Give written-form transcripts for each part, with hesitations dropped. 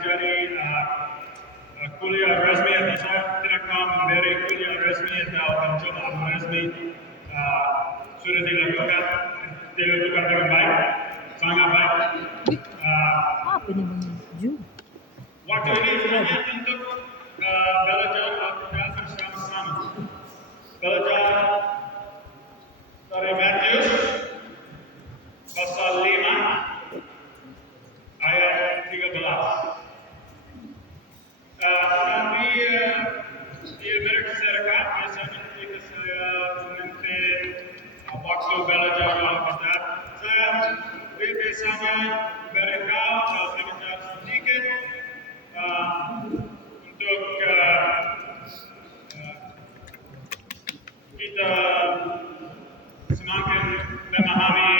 menjadi kuliah resmi atau saya tidak mau memberi kuliah resmi atau pencobaan resmi sudah dilakukan dengan baik, sangat baik. Apa nih Bang Ju? Waktu ini hanya untuk belajar Alkitab bersama-sama. Belajar dari Matius pasal 5 ayat 13. Tapi di Amerika Serikat biasanya ketika saya nanti waktu belajar Alkitab, saya biasanya beritahu atau belajar sedikit untuk kita semakin memahami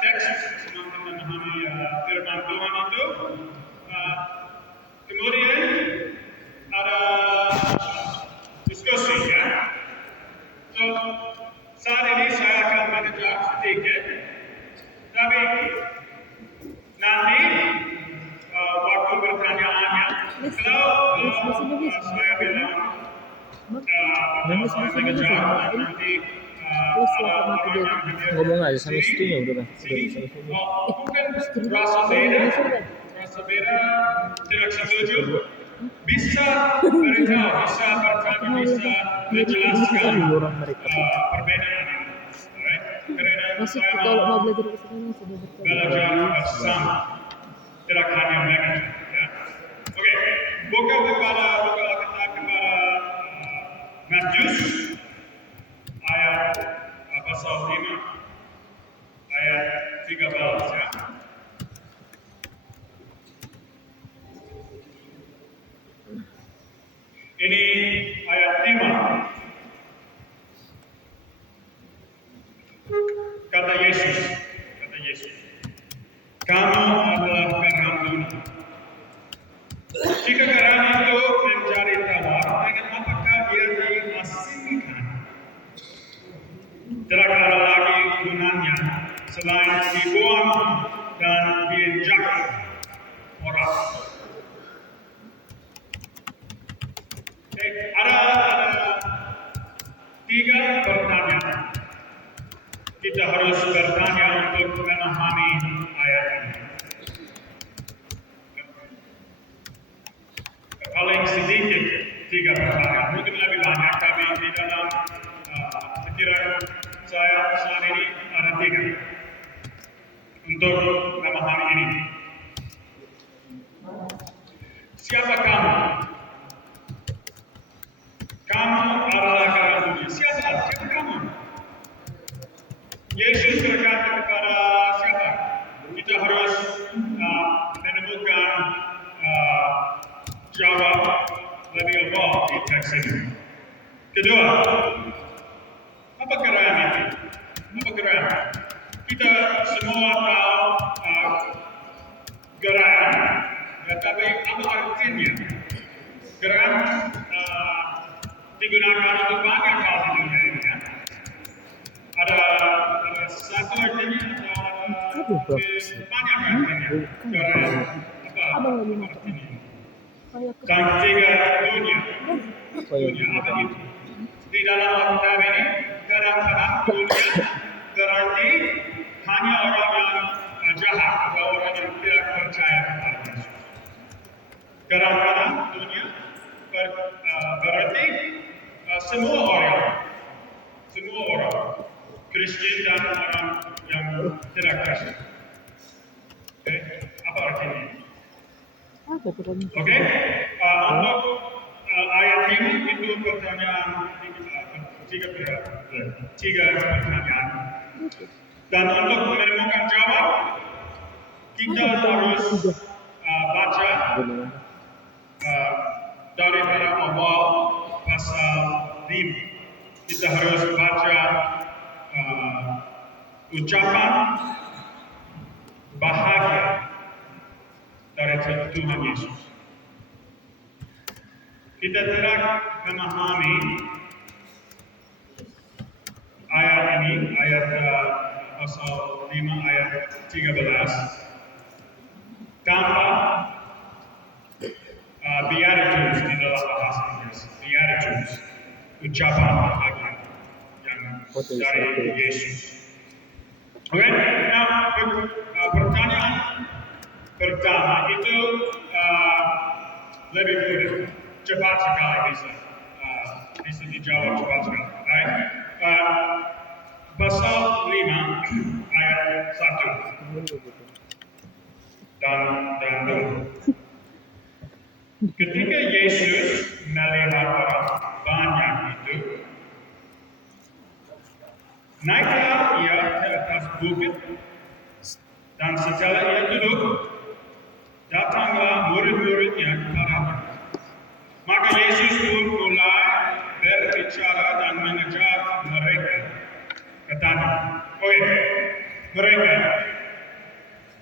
teks, semakin memahami firman Tuhan itu. Kemudian ada diskusi ya. So saat ini saya akan menjawab sedikit, tapi nanti waktu pertanyaannya, kalau saya bilang saya menjawab nanti ngomong aja sama istrinya udah mungkin rasa beda tidak setuju, bisa beritahu, bisa bertanya, bisa menjelaskan perbedaan. Masuk kalau mau belajar ke sana sudah belajar bersama, tidak hanya mengajar. Ya. Oke, buka Alkitab kepada Matius ayat pasal 5 ayat 13 ya. Ini ayat 5. Kata Yesus, kamu adalah garam dunia. Jika garam itu menjadi tawar, dengan apakah ia diasinkan? Tidak ada lagi gunanya selain dibuang dan diinjak orang. Ada 3 pertanyaan. Kita harus bertanya untuk memahami ayat ini. Paling sedikit 3 pertanyaan, mungkin lebih banyak, tapi di dalam pikiran saya saat ini ada 3 untuk memahami ini. Siapa kamu? Kamu adalah garam dunia. Siapa kamu? Yesus berkata kepada siapa? Kita harus menemukan jawab lebih awal di teks ini. Kedua, apa garam itu? Apa garam? Kita semua tahu garam, tetapi apa artinya? Garam digunakan untuk banyak hal di dunia ini. Ya. Ada satu artinya atau banyak artinya. Garam apa artinya? Dan 3 dunia. Dunia apa itu? Di dalam Alkitab ini kadang-kadang dunia berarti hanya orang yang jahat atau orang yang tidak percaya kepada Yesus. Kadang-kadang dunia berarti semua orang, Kristen dan orang yang tidak Kristen. Apa artinya? Untuk ayat ini itu pertanyaan 3 pertanyaan. Dan untuk menemukan jawab, kita harus baca daripada awal pasal 5. Kita harus baca ucapan bahagia dari Tuhan Yesus. Kita tidak memahami ayat ini, ayat pasal 5 ayat 13 tanpa ucapan bahagia yang dari Yesus. Oke, nah pertanyaan pertama itu lebih mudah, cepat sekali bisa dijawab cepat sekali. Right? Pasal 5 ayat 1 dan 2. Ketika Yesus melihat orang banyak itu, naiklah ia ke atas bukit, dan setelah ia duduk, datanglah murid-muridnya kepadanya. Maka Yesus pun mulai berbicara dan mengajar mereka. Katanya, mereka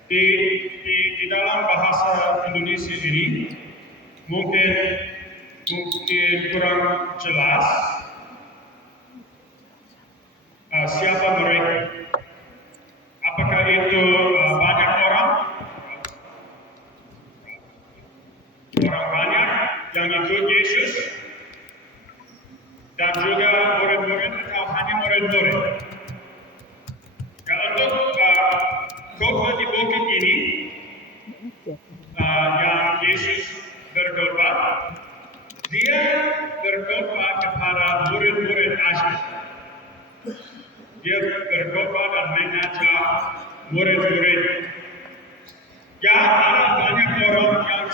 di dalam bahasa Indonesia ini mungkin kurang jelas siapa mereka. Apakah itu banyak orang banyak yang ikut Yesus dan juga murid-murid atau hanya murid-murid. Untuk khotbah di bukit ini yang Yesus berkhotbah, dia berkhotbah kepada murid-murid aja. Dia berkhotbah dan mengajar murid-murid. Ya, ada banyak orang yang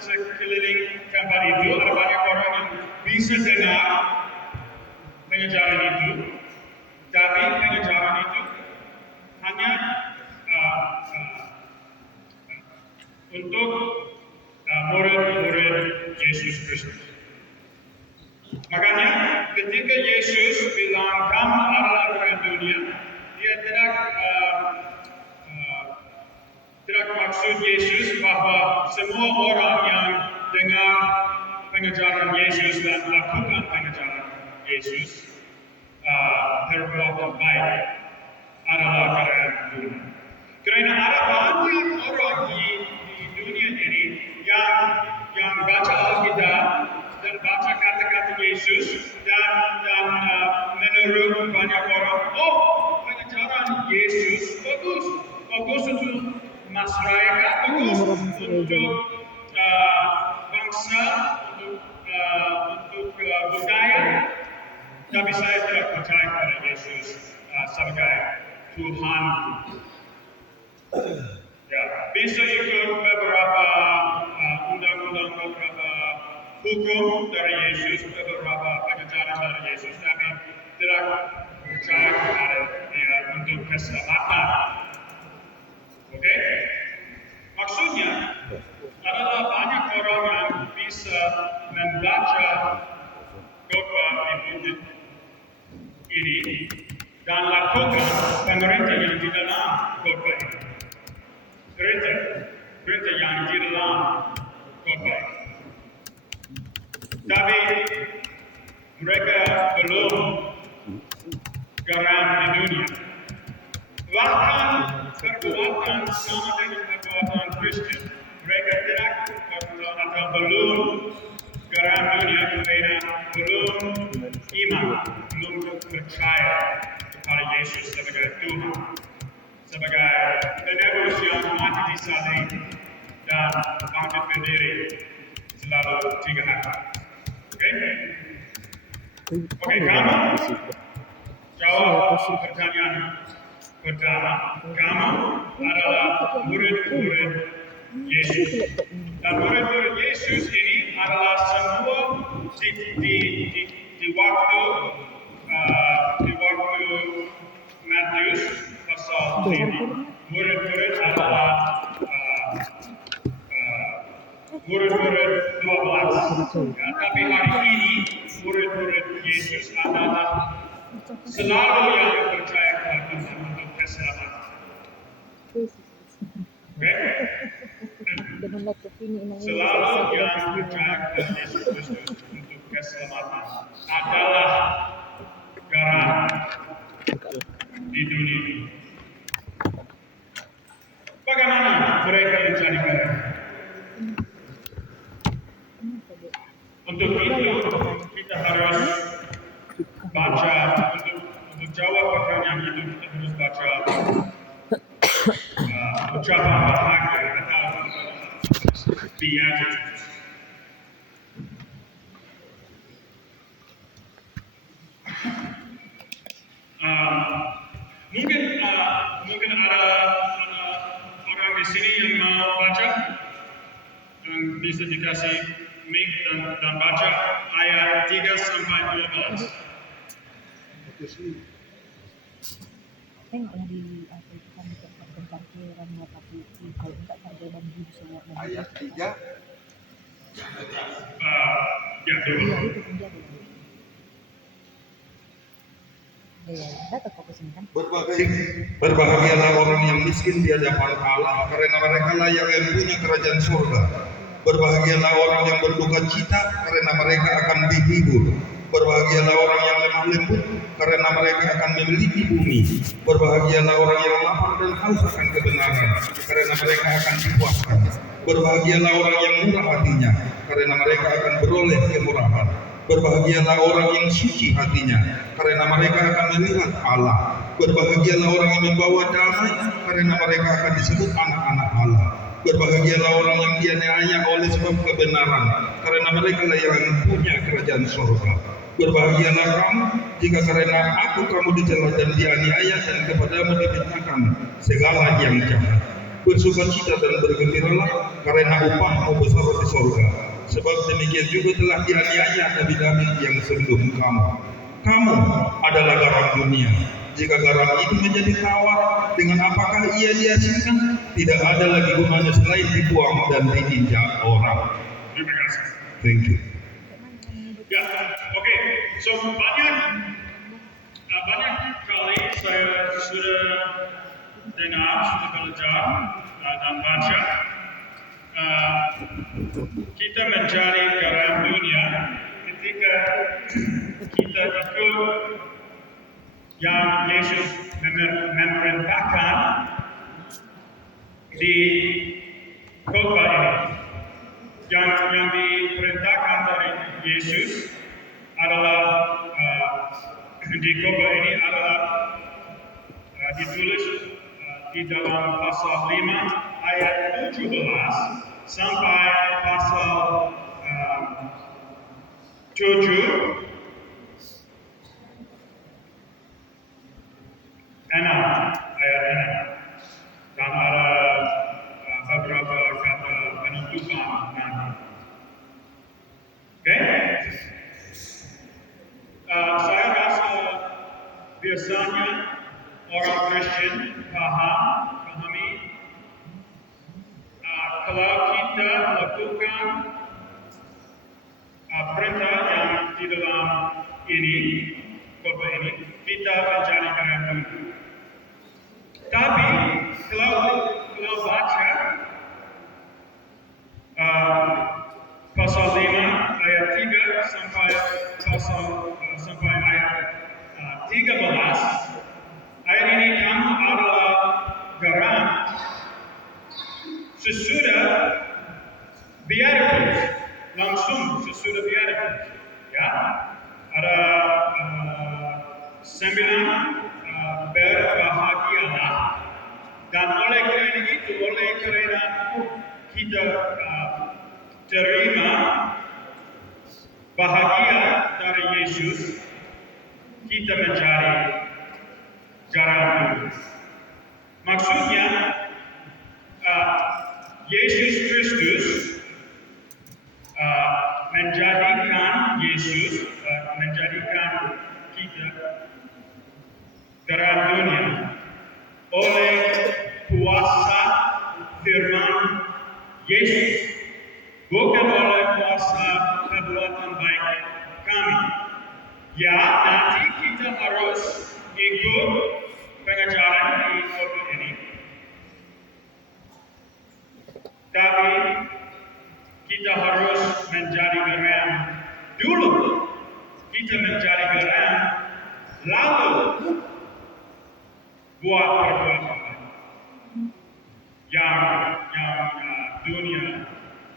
sekeliling tempat itu, ada banyak orang yang bisa dengar pengajaran itu, tapi pengajaran itu hanya untuk murid-murid Yesus Kristus. Makanya ketika Yesus bilang kamu adalah terang dunia, dia tidak maksud Yesus bahwa semua orang yang dengar pengajaran Yesus dan lakukan pengajaran Yesus berbuat baik adalah terang dunia. Karena ada banyak orang di dunia ini yang baca Alkitab dan baca kata-kata Yesus dan menurut banyak orang, pengajaran Yesus bagus untuk masyarakat, bagus untuk bangsa, untuk budaya. Tapi saya tidak percaya kepada Yesus sebagai Tuhan. Ya, bisa ikut beberapa undang-undang, beberapa hukum dari Yesus, beberapa pengajaran dari Yesus, tapi tidak percaya kepada dia untuk keselamatan. Oke? Maksudnya adalah banyak orang yang bisa membaca khotbah di bukit ini dan lakukan pemerintah yang di dalam khotbah ini. Perintah yang di dalam khotbah. Tapi mereka belum garam di dunia. Bahkan perbuatan sama dengan perbuatan Kristen. Mereka tidak atau belum garam dunia karena belum iman, belum percaya kepada Yesus sebagai Tuhan. Sebagai penebus yang mati di salib dan bangkit berdiri selalu 3 hari. Oke, kamu jawab pertanyaan pertama. Kamu adalah murid-murid Yesus. Dan murid-murid Yesus ini adalah semua di waktu Matius pasal 5. Murid-murid adalah murid-murid 12. Ya, tapi hari ini murid-murid Yesus adalah selalu yang percaya kepada Tuhan untuk keselamatan. Selalu yang percaya kepada Yesus Kristus untuk keselamatan adalah garam di dunia ini. Bagaimana mereka menjadi garam? Untuk itu kita harus berbahagia atau beatitudes. Mungkin ada orang di sini yang mau baca dan bisa dikasih mic dan baca ayat 3 sampai 12. Tengoklah di apa itu kan di tempat parkiran tapi kalau enggak harga dan semua Ayat 3. Ya, iya dulu. itu penjara iya datang kok kesini kan Berbahagialah orang yang miskin di hadapan Allah, karena mereka lah yang punya kerajaan surga. Berbahagialah orang yang berduka cita, karena mereka akan dihibur. Berbahagialah orang yang lemah lembut, karena mereka akan memiliki bumi. Berbahagialah orang yang lapar dan haus akan kebenaran, karena mereka akan dipuaskan. Berbahagialah orang yang murah hatinya, karena mereka akan beroleh kemurahan. Berbahagialah orang yang suci hatinya, karena mereka akan melihat Allah. Berbahagialah orang yang membawa damai, karena mereka akan disebut anak-anak Allah. Berbahagialah orang yang dianiaya oleh sebab kebenaran, karena mereka lah yang punya kerajaan surga. Berbahagialah kamu jika karena aku kamu dicela dan dianiaya dan kepadamu dibinakan segala yang jahat. Bersukacita dan bergembiralah, karena upahmu besar di surga. Sebab demikian juga telah dianiaya nabi-nabi yang sebelum kamu. Kamu adalah garam dunia. Jika garam itu menjadi tawar, dengan apakah ia diasinkan? Tidak ada lagi gunanya selain dibuang dan diinjak orang. Terima kasih. Thank you. Ya, oke. So banyak kali saya sudah dengar, sudah belajar dan baca. Kita menjadi garam dunia ketika kita ikut yang Yesus memerintahkan di khotbah ini. Yang diperintahkan dari Yesus adalah di khotbah ini adalah ditulis di dalam pasal 5 ayat 17 sampai pasal 7 ayat 6 dan ada beberapa kata penutupan nanti. Oke? Saya rasa biasanya orang Kristen pahami kalau kita lakukan perintah yang di dalam ini, khotbah ini, kita menjadi garam dunia. Tapi kalau baca pasal 5 ayat 3 sampai ayat 13, ayat ini kamu adalah garam sesudah beatitudes, langsung sesudah beatitudes, ya. Ada 9 berbahagialah, dan oleh karena kita terima bahagia dari Yesus, kita menjadi garam dunia. Maksudnya Yesus Kristus menjadikan kita garam dunia oleh kuasa firman Yesus, bukan oleh kuasa perbuatan baik kami. Ya, nanti kita harus ikut pengajaran di khotbah ini. Tapi kita harus menjadi garam dulu. Kita menjadi garam, lalu buat perbuatan yang dunia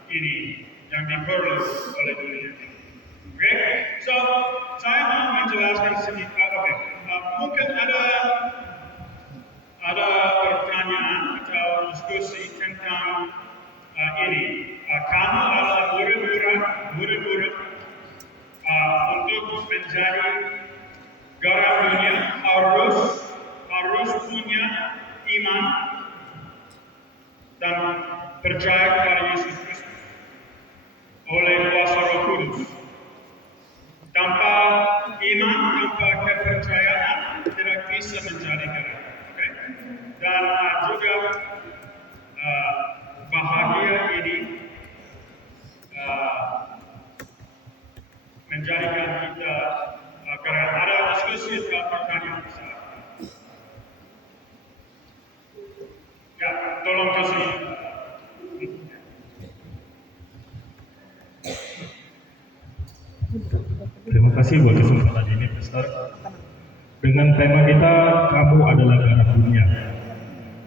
ini, yang diperlu oleh dunia ini. Oke, so saya mau menjelaskan sedikit. Mungkin ada pertanyaan atau diskusi tentang ini. Kamu adalah murid-murid untuk menjadi garam dunia harus punya iman dan percaya kepada Yesus Kristus oleh kuasa Roh Kudus. Tanpa iman, tanpa kepercayaan tidak bisa menjadi garam. Okay? Dan juga bahagia ini menjadikan kita karena ada diskusi tentang pertanyaan besar. Ya, tolong kasih. Terima kasih buat kesempatan ini, Pastor. Dengan tema kita, kamu adalah garam dunia.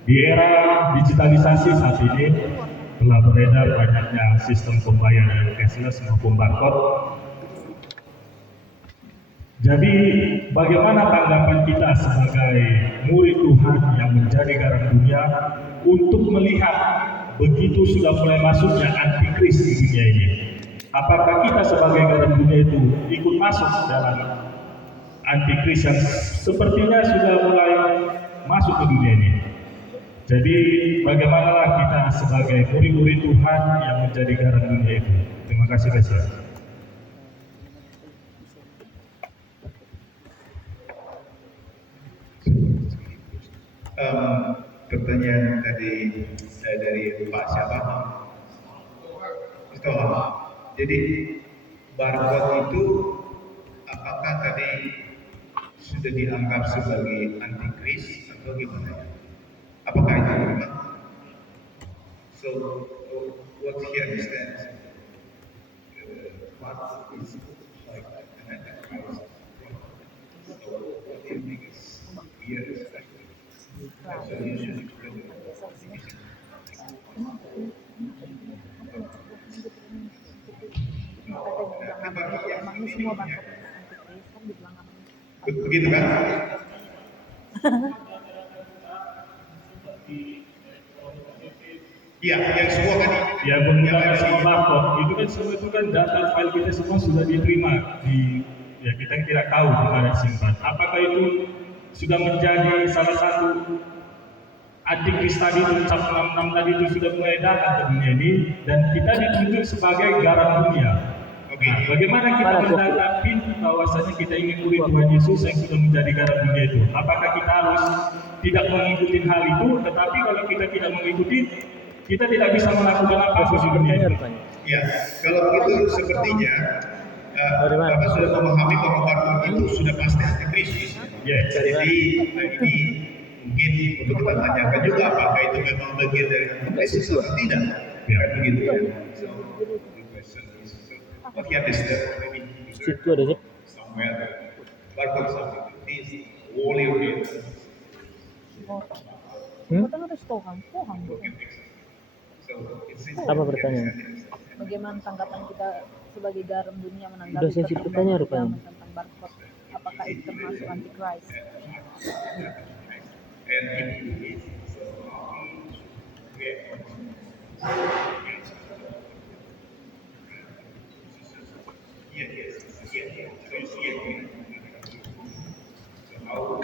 Di era digitalisasi saat ini, telah beredar banyaknya sistem pembayaran cashless maupun barcode. Jadi, bagaimana tanggapan kita sebagai murid Tuhan yang menjadi garam dunia untuk melihat begitu sudah mulai masuknya antikris di dunia ini? Apakah kita sebagai garam dunia itu ikut masuk dalam antikris yang sepertinya sudah mulai masuk ke dunia ini? Jadi bagaimanalah kita sebagai murid-murid Tuhan yang menjadi garam dunia itu? Terima kasih Pastor. Pertanyaan tadi dari Pak siapa? Mustafa. Jadi barcode itu apakah tadi sudah dianggap sebagai antikris atau gimana? Apakah itu memang? So what he understands, what is like an antichrist? So what do you think is weird? So you should explain it. Emangnya semua bangsa antikris kan dibilang namanya. Begitu kan? Iya, yang semua kan? Ya, menggunakan semua barcode itu kan semua itu kan data file kita semua sudah diterima di ya kita tidak tahu di mana simpan. Apakah itu sudah menjadi salah satu antikris tadi itu 166 tadi itu sudah mulai datang ke dunia ini dan kita ditunjuk sebagai garam dunia. Oke. Nah, bagaimana kita menanggapi bahwasanya kita ingin murid Tuhan Yesus yang sudah menjadi garam dunia itu? Apakah kita harus tidak mengikuti hal itu? Tetapi kalau kita tidak mengikuti, kita tidak bisa melakukan apa-apa di dunia ini. Ya, kalau begitu sepertinya Bapak sudah memahami bahwa barcode itu sudah pasti antikris. Yes. Jadi ini mungkin untuk kita tanyakan juga apakah itu memang bagian dari antikris atau tidak. Ya. Kan begitu ya. So, the question is, what he understand maybe Situ ada sih. somewhere barcode something is wholly real. Kita harus tahu kan, Tuhan. So, it's Apa pertanyaan? Bagaimana tanggapan kita sebagai garam dunia Udah menanggapi sesi pertanyaan rupanya. tentang barcode? Apakah itu termasuk antikris? and it is so yes. So you see it. So how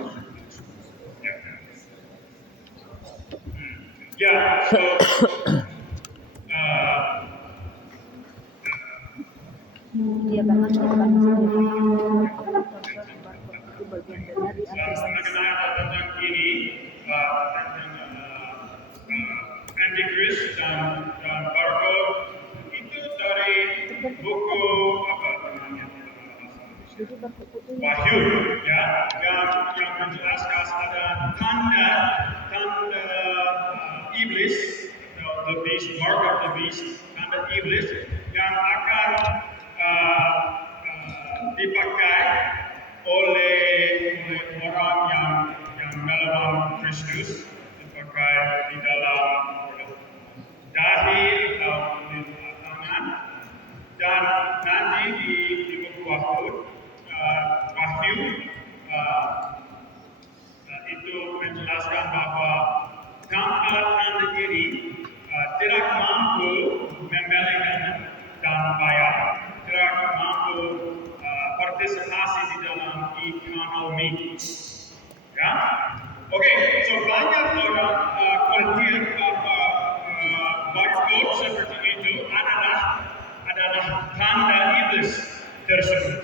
Yeah, so Iya, karena kita kan itu bagian dari antikris. mengenai tentang ini, tentang antikris dan barcode itu dari buku apa namanya? Jadi barcode itu Wahyu, ya, yang menjelaskan ada tanda iblis, the beast, mark of the beast, tanda iblis yang akan dipakai oleh orang yang melawan Kristus, dipakai di dalam dahi atau di tangan, dan nanti di buku Wahyu itu menjelaskan bahwa tanpa tanda ini disebut seperti itu adalah tanda iblis tersebut.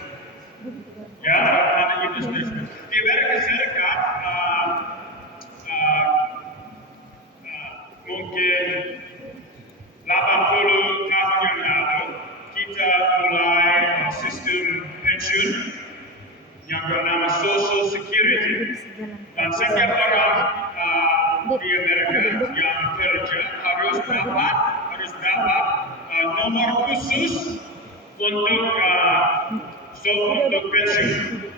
Ya, tanda iblis tersebut. Di Amerika Serikat mungkin 80 tahun yang lalu kita mulai sistem pensiun yang bernama Social Security, dan setiap orang di Amerika yang kerja harus dapat nomor khusus untuk pensiun,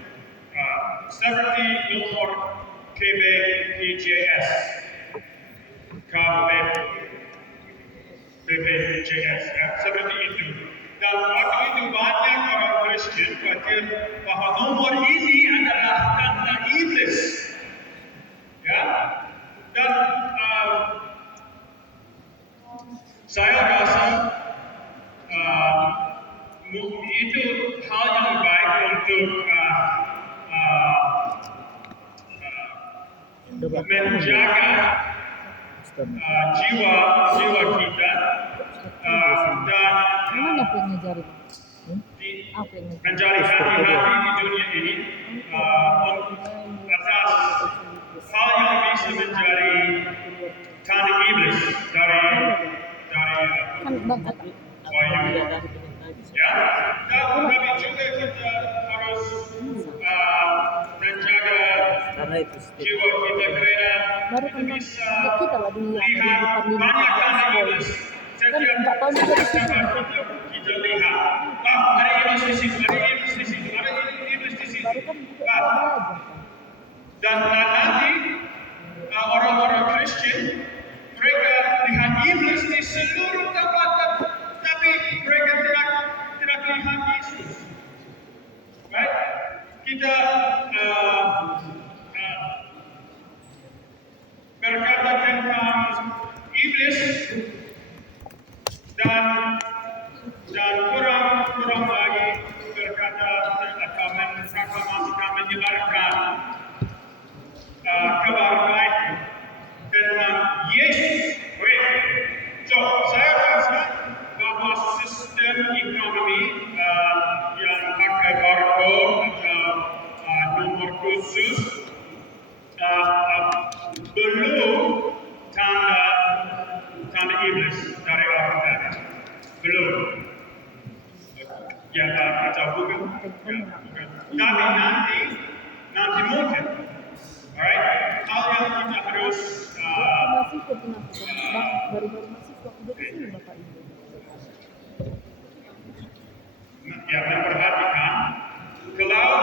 seperti nomor BPJS, BPJS, ya, seperti itu. Dan waktu itu banyak orang Kristen khawatir bahwa nomor ini adalah tanda iblis, ya. Dan saya rasa itu hal yang baik untuk menjaga jiwa kita dan Mana aku yang ngajarin? Aku yang ngajarin. menjadi hati-hati di dunia ini atas hal yang bisa menjadi tanda iblis dari Kan bang kata. wahyu. Ya, dan tapi juga kita harus menjaga Karena itu jiwa kita karena Baru kita kan bisa kita lah di lihat banyak tanda iblis. Kan 4 tahun juga di sini. Kita lihat, ada iblis di situ, ada iblis di situ, ada iblis di situ. Baru kan juga kita belajar kan. Dan nanti orang-orang Kristen mereka lihat iblis di seluruh tempat, tapi mereka tidak lihat Yesus. Right? Kita berkata tentang iblis dan kurang lagi berkata atau mengproklamasikan menyebarkan kabar baik tentang Yesus. So saya rasa bahwa sistem ekonomi yang pakai barcode atau nomor khusus belum tanda iblis dari orang lain. Belum. Ya, kita bukan. Tapi nanti mungkin. Alright, hal yang kita harus Masih kok pernah bang baru-baru masih kok udah kesini bapak ibu. memperhatikan kalau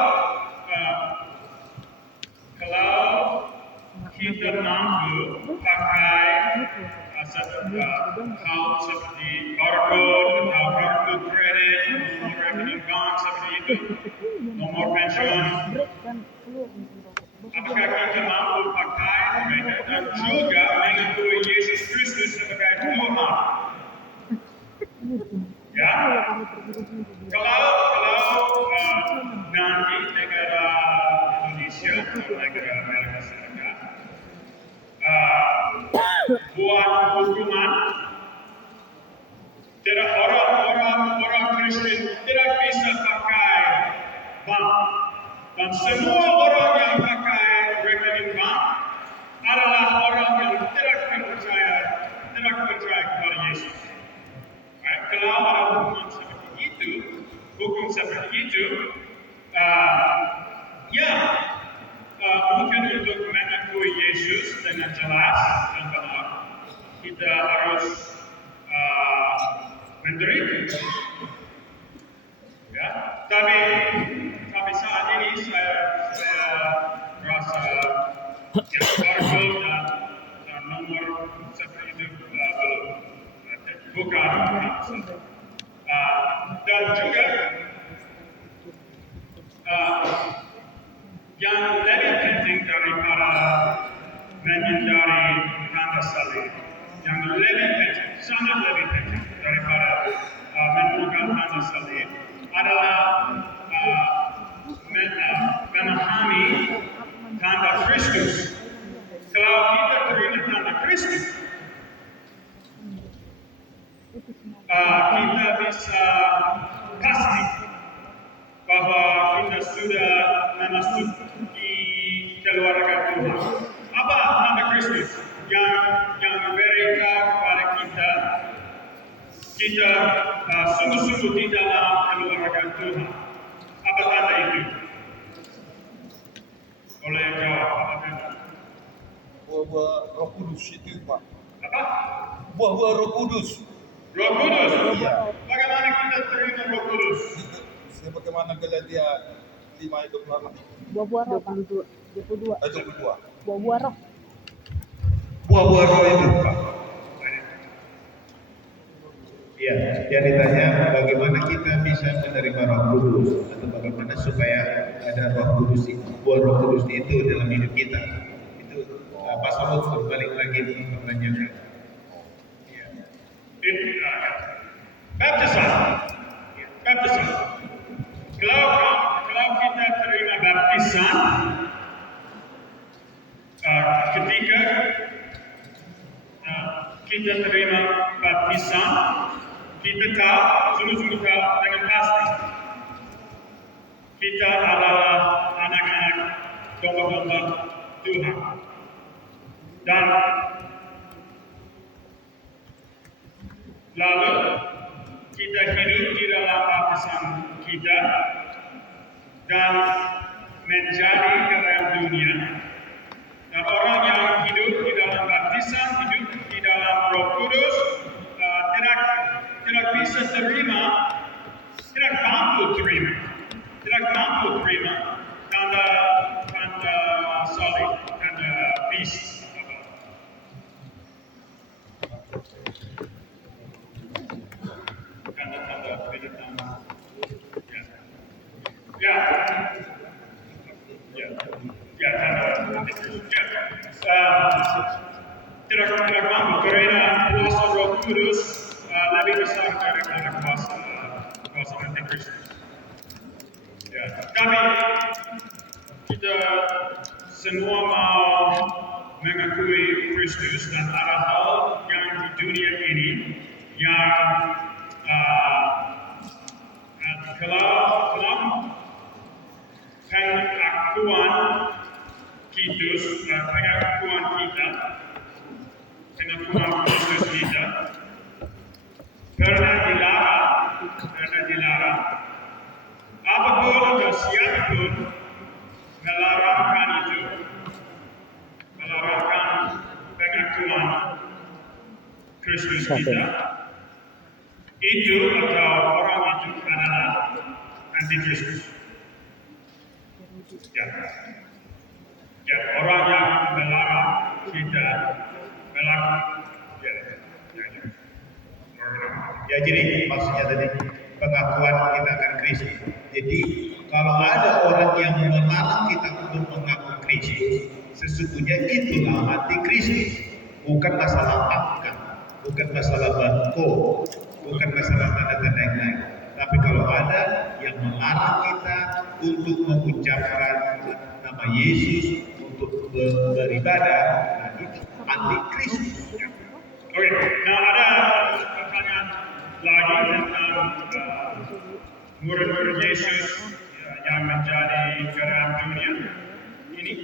kita mampu pakai hal seperti barcode atau kartu kredit, nomor rekening bank seperti itu, nomor pensiun. Apakah kita mampu pakai mereka dan juga mengakui Yesus Kristus sebagai Tuhan? Ya, kalau nanti negara Indonesia atau negara Amerika Serikat buat hukuman, tidak orang Kristen tidak bisa pakai bank, dan semua orang yang pakai rekening bank adalah orang yang tidak percaya kepada Yesus. Kalau ada hukum seperti itu, mungkin untuk mengakui Yesus dengan jelas dan benar, kita harus menderita. Ya, tapi saat ini saya rasa barcode dan nomor seperti itu belum. Bukan, dan juga yang lebih penting daripada menghindari tanda salib, yang lebih penting, sangat lebih penting daripada menemukan tanda salib adalah memahami tanda Kristus. Kalau kita terima tanda Kristus, kita bisa pasti bahwa kita sudah memasuki keluarga Tuhan. Apa tanda Kristus yang memberikan kepada kita sungguh-sungguh di dalam keluarga Tuhan? Apa tanda itu? Boleh jawab apa tanda? Buah-buah Roh Kudus itu, Pak. Apa? Buah-buah Roh Kudus. Roh Kudus. Iya. Bagaimana kita terima Roh Kudus? Sebagaimana Galatia 5 ayat 26. Buah-buah roh, Pak. 22. Ayat 22. Buah-buah roh. Buah-buah Roh itu, Pak. Ya, yang ditanya bagaimana kita bisa menerima Roh Kudus atau bagaimana supaya ada Roh Kudus itu, buah Roh Kudus itu dalam hidup kita. Itu Pak Saud berbalik lagi mempertanyakan. Ya. Baptisan. Kalau kita terima baptisan, ketika kita terima baptisan, kita tahu, sungguh-sungguh tahu dengan pasti, kita adalah anak-anak domba-domba Tuhan. Dan lalu kita hidup di dalam baptisan kita dan menjadi garam dunia. Dan orang yang hidup di dalam baptisan, hidup di dalam Roh Kudus, tidak bisa terima, tidak mampu terima tanda salib, tanda beast. Tanda penyertaan. Tidak mampu karena kuasa Roh Kudus lebih besar daripada kuasa Antikristus. Ya, tapi kita semua mau mengakui Kristus dan ada hal yang di dunia ini yang kalau pengakuan Kristus kita karena dilarang apapun atau siapapun melarangkan pengakuan Kristus kita itu atau orang itu adalah Antikristus. Ya, orang yang melarang kita melakukan. Ya, jadi maksudnya tadi pengakuan kita akan Kristus. Jadi kalau ada orang yang melarang kita untuk mengaku Kristus, sesungguhnya itulah Antikristus. Bukan masalah angka, bukan masalah bangko, bukan masalah tanda-tanda yang lain. Tapi kalau ada yang melarang kita untuk mengucapkan nama Yesus, untuk beribadah, nah itu Antikristus. Oke, nah ada pertanyaan lagi tentang murid-murid Yesus yang menjadi garam dunia ini.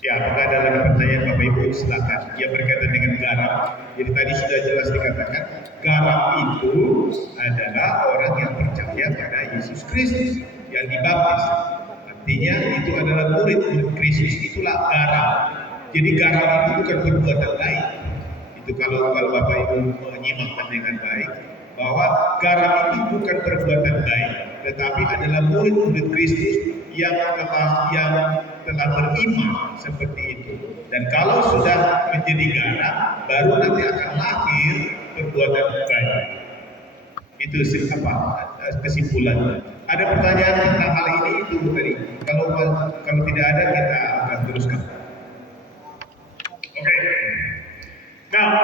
Ya, apakah ada lagi pertanyaan Bapak Ibu? Silakan. Ya, berkaitan dengan garam. Jadi tadi sudah jelas dikatakan, garam itu adalah orang yang percaya pada Yesus Kristus yang dibaptis. Artinya itu adalah murid Kristus, itulah garam. Jadi garam itu bukan perbuatan baik. Itu kalau Bapak Ibu menyimakkan dengan baik, bahwa garam itu bukan perbuatan baik, tetapi adalah murid-murid Kristus yang telah beriman seperti itu. Dan kalau sudah menjadi garam, baru nanti akan lahir perbuatan baik. Itu kesimpulannya. Ada pertanyaan tentang hal ini itu tadi. Kalau tidak ada, kita akan teruskan. Oke. Nah,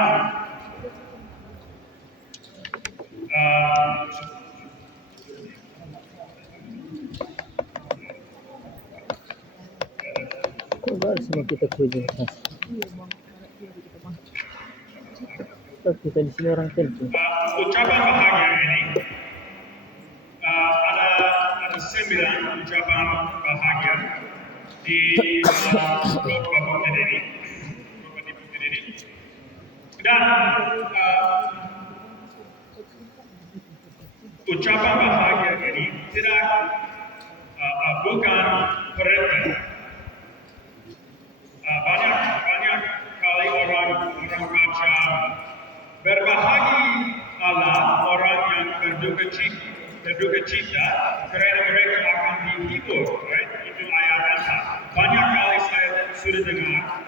Kok baru semua kita kuliah? Kenapa kita di sini orang penting? Ucapan bahagia ini ada 9 ucapan bahagia di beberapa bukti ini. Dan ucapan bahagia ini tidak bukan perintah. Banyak kali orang baca berbahagialah orang yang berduka cita karena mereka akan dihibur, right? Itu ayat dasar. Banyak kali saya sudah dengar,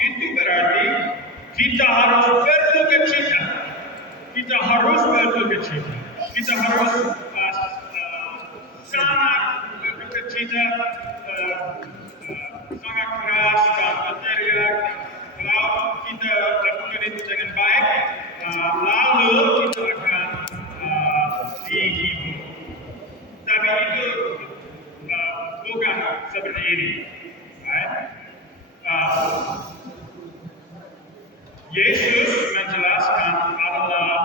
itu berarti kita harus berduka cita. Kita harus berduka cita. Kita harus sangat berduka cita, sangat keras dan berteriak. Kalau kita lakukan itu dengan baik, lalu kita akan dihibur. Tapi itu bukan seperti ini. Right? Yesus menjelaskan adalah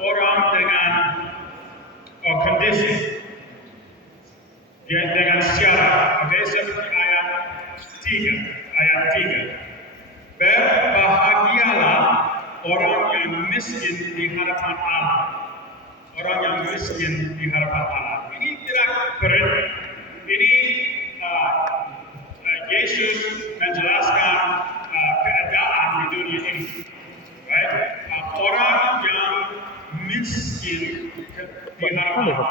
orang dengan kondisi, dengan syarat. Oke, seperti ayat 3. Berbahagialah orang yang miskin di hadapan Allah. Orang yang miskin di hadapan Allah. Ini tidak perintah. Ini Yesus menjelaskan keadaan di dunia ini. Right? Orang yang miskin di hadapan Allah.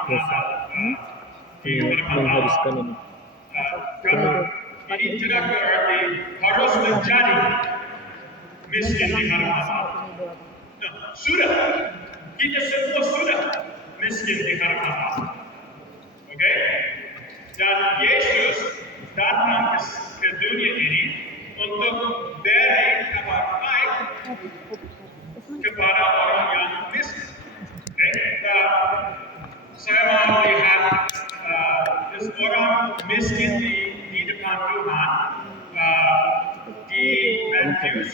Menghabiskan ini. Ini tidak berarti harus menjadi miskin di hadapan Allah. Sudah, kita semua sudah miskin di hadapan Allah. Oke? Dan Yesus datang ke dunia ini untuk beri kabar baik kepada orang yang miskin. Okay? Saya mau lihat orang miskin di depan Tuhan di Matius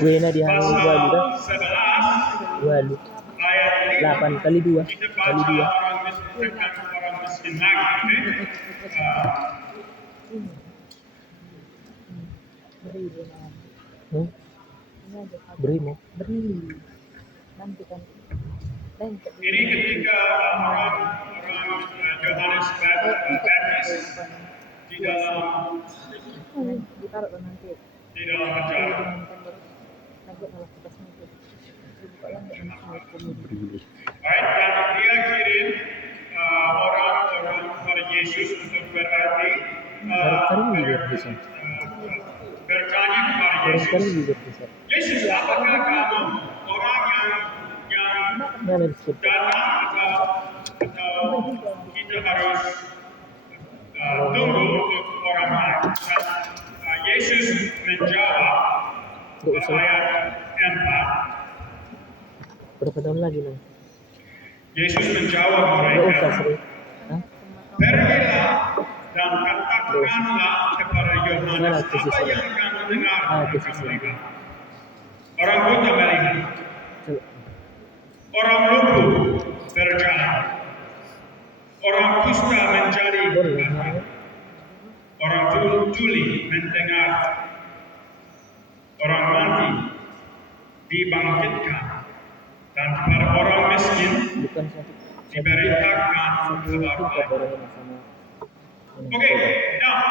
Kuena di hari pasal walu 11 walu ayat 8 kali 2 kita kali baca 2. orang miskin lagi. Beri dia malam. Ini aja Pak. Beri mau. Beri. Nanti kan. Ini ketika orang Yohanes Baptis di dalam ditaruh kan nanti. di dalam penjara. Nugget malah kita semua. Dibuka lagi. Baik, dan dia kirim orang-orang kepada Yesus untuk berarti Kali juga bisa. bertanya kepada Kali Yesus. juga bisa. Yesus, apakah kamu orang yang Mana disebut? datang atau kita harus tunggu untuk orang lain? Dan Yesus menjawab pada ayat 4. Berapa tahun lagi nih? Yesus menjawab Gak usah mereka, sering. Hah? pergilah dan katakanlah kepada Yohanes Mana apa posisi? yang kamu dengar dan Posisi. kamu lihat. Orang buta melihat, Coba. orang lumpuh berjalan, orang kusta menjadi Boleh. dapat, orang tuli mendengar, orang mati dibangkitkan, dan kepada orang miskin Bukan satu. diberitakan kabar Itu baik. orang yang sama. Oke, nah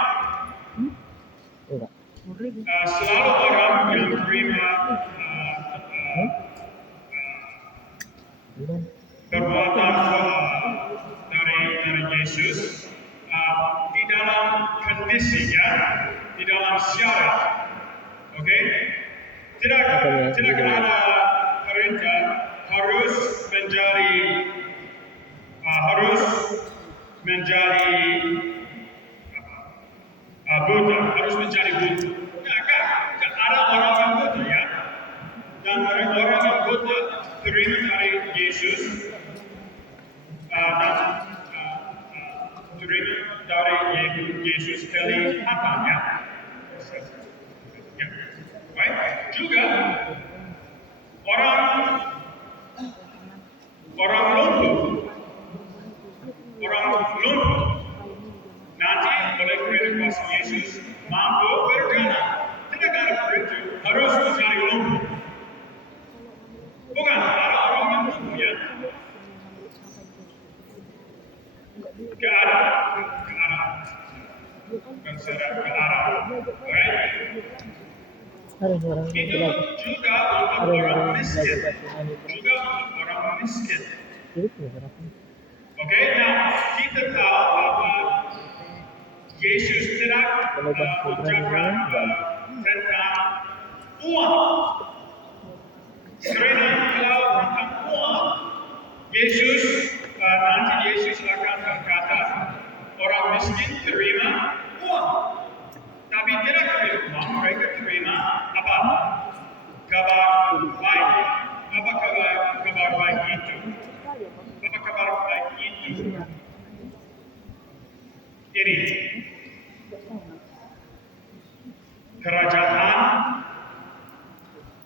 Enggak. selalu orang yang terima Gimana? perbuatan dari Yesus di dalam kondisi, ya, di dalam syarat, oke? Tidak ada perintah harus menjadi buta, harus menjadi buta. Enggak ada orang yang buta, ya. Dan orang yang buta terima dari Yesus dan terima dari Yesus kelihatannya. Ya, baik. juga orang lumpuh nanti oleh karena kuasa Yesus mampu berjalan. Tidak harus begitu, harus mencari lumpuh. Bukan ada orang yang lumpuh ya. Ke arah. Bukan secara ke arah. Alright? Harus orang yang Itu belajar. juga untuk Ada orang orang yang miskin. belajar bahasa Indonesia. Juga untuk orang miskin. Itu berapa? Oke, nah kita tahu bahwa Yesus tidak mengucapkan tentang uang. Karena kalau tentang uang, Yesus nanti Yesus akan berkata orang miskin terima uang, tapi tidak terima uang, mereka terima apa? Kabar baik. Apa kabar baik itu? Apa kabar baik itu? Ini kerajaan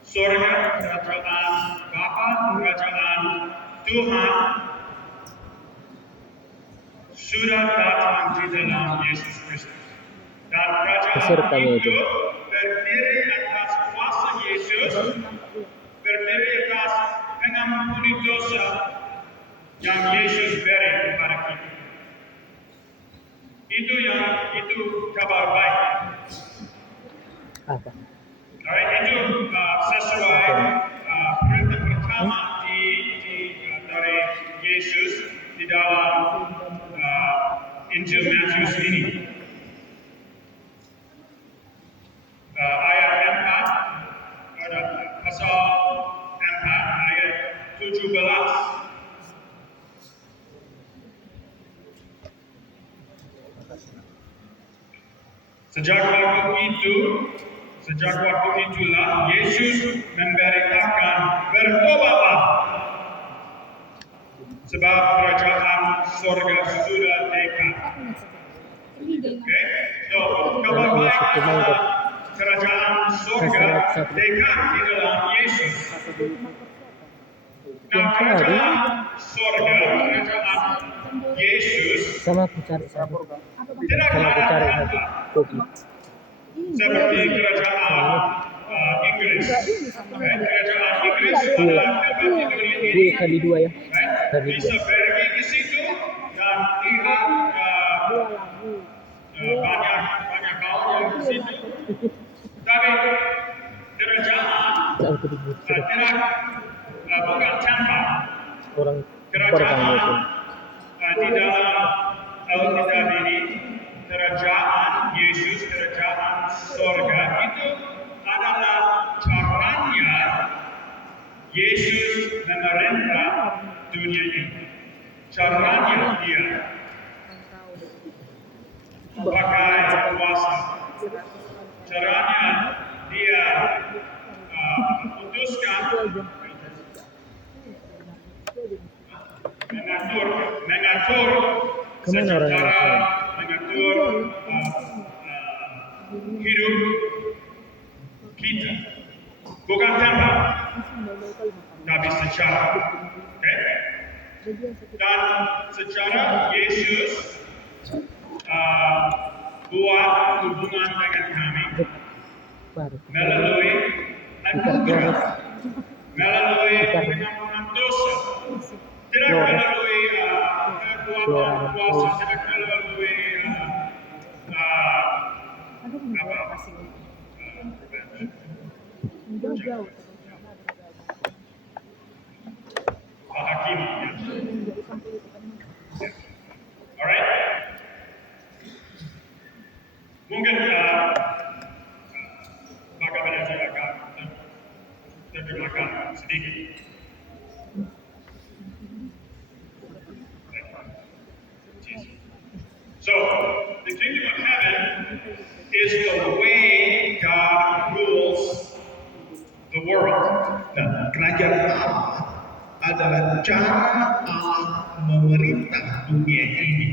surga, kerajaan Bapa, kerajaan Tuhan sudah datang di dalam Yesus Kristus. Dan kerajaan itu berdiri atas kuasa Yesus, berdiri atas pengampuni dosa yang Yesus beri kepada kita. Itu kabar baik. Apa? Alright, itu sesuai perintah pertama dari Yesus di dalam Injil Matius ini. Ayat 4, ada pasal 4 ayat 17. Sejak waktu itulah Yesus memberitakan bertobatlah, sebab kerajaan surga sudah dekat. Okay? So, kabar baik adalah kerajaan surga dekat di dalam Yesus. Nah, kerajaan surga, kerajaan Yesus Sama aku cari satu. tidak Sama aku cari ada satu kopi. seperti kerajaan Inggris. Kerajaan Inggris Dua. adalah dapat di dunia Gue ini. kali dua ya. Right? Kali Bisa dua. pergi ke situ dan lihat banyak hal yang di situ. Tapi kerajaan Jauh ke dulu. tidak bukan tempat. Orang Kerajaan berkali itu. di dalam Alkitab ini, kerajaan Yesus, kerajaan surga itu adalah caranya Yesus memerintah dunia ini. Caranya dia pakai kuasa. Caranya dia putuskan mengatur Kemana orang secara yang mengatur hidup kita, bukan tempat, tapi secara. Okay? Dan secara Yesus buat hubungan dengan kami baru. melalui anugerah, melalui pengampunan dosa, tidak melalui kekuatan kuasa, tidak melalui kehakiman. Alright? Mungkin bagaimana saya akan terjemahkan sedikit. So, the kingdom of heaven is the way God rules the world. Nah, kerajaan Allah adalah cara Allah memerintah dunia ini.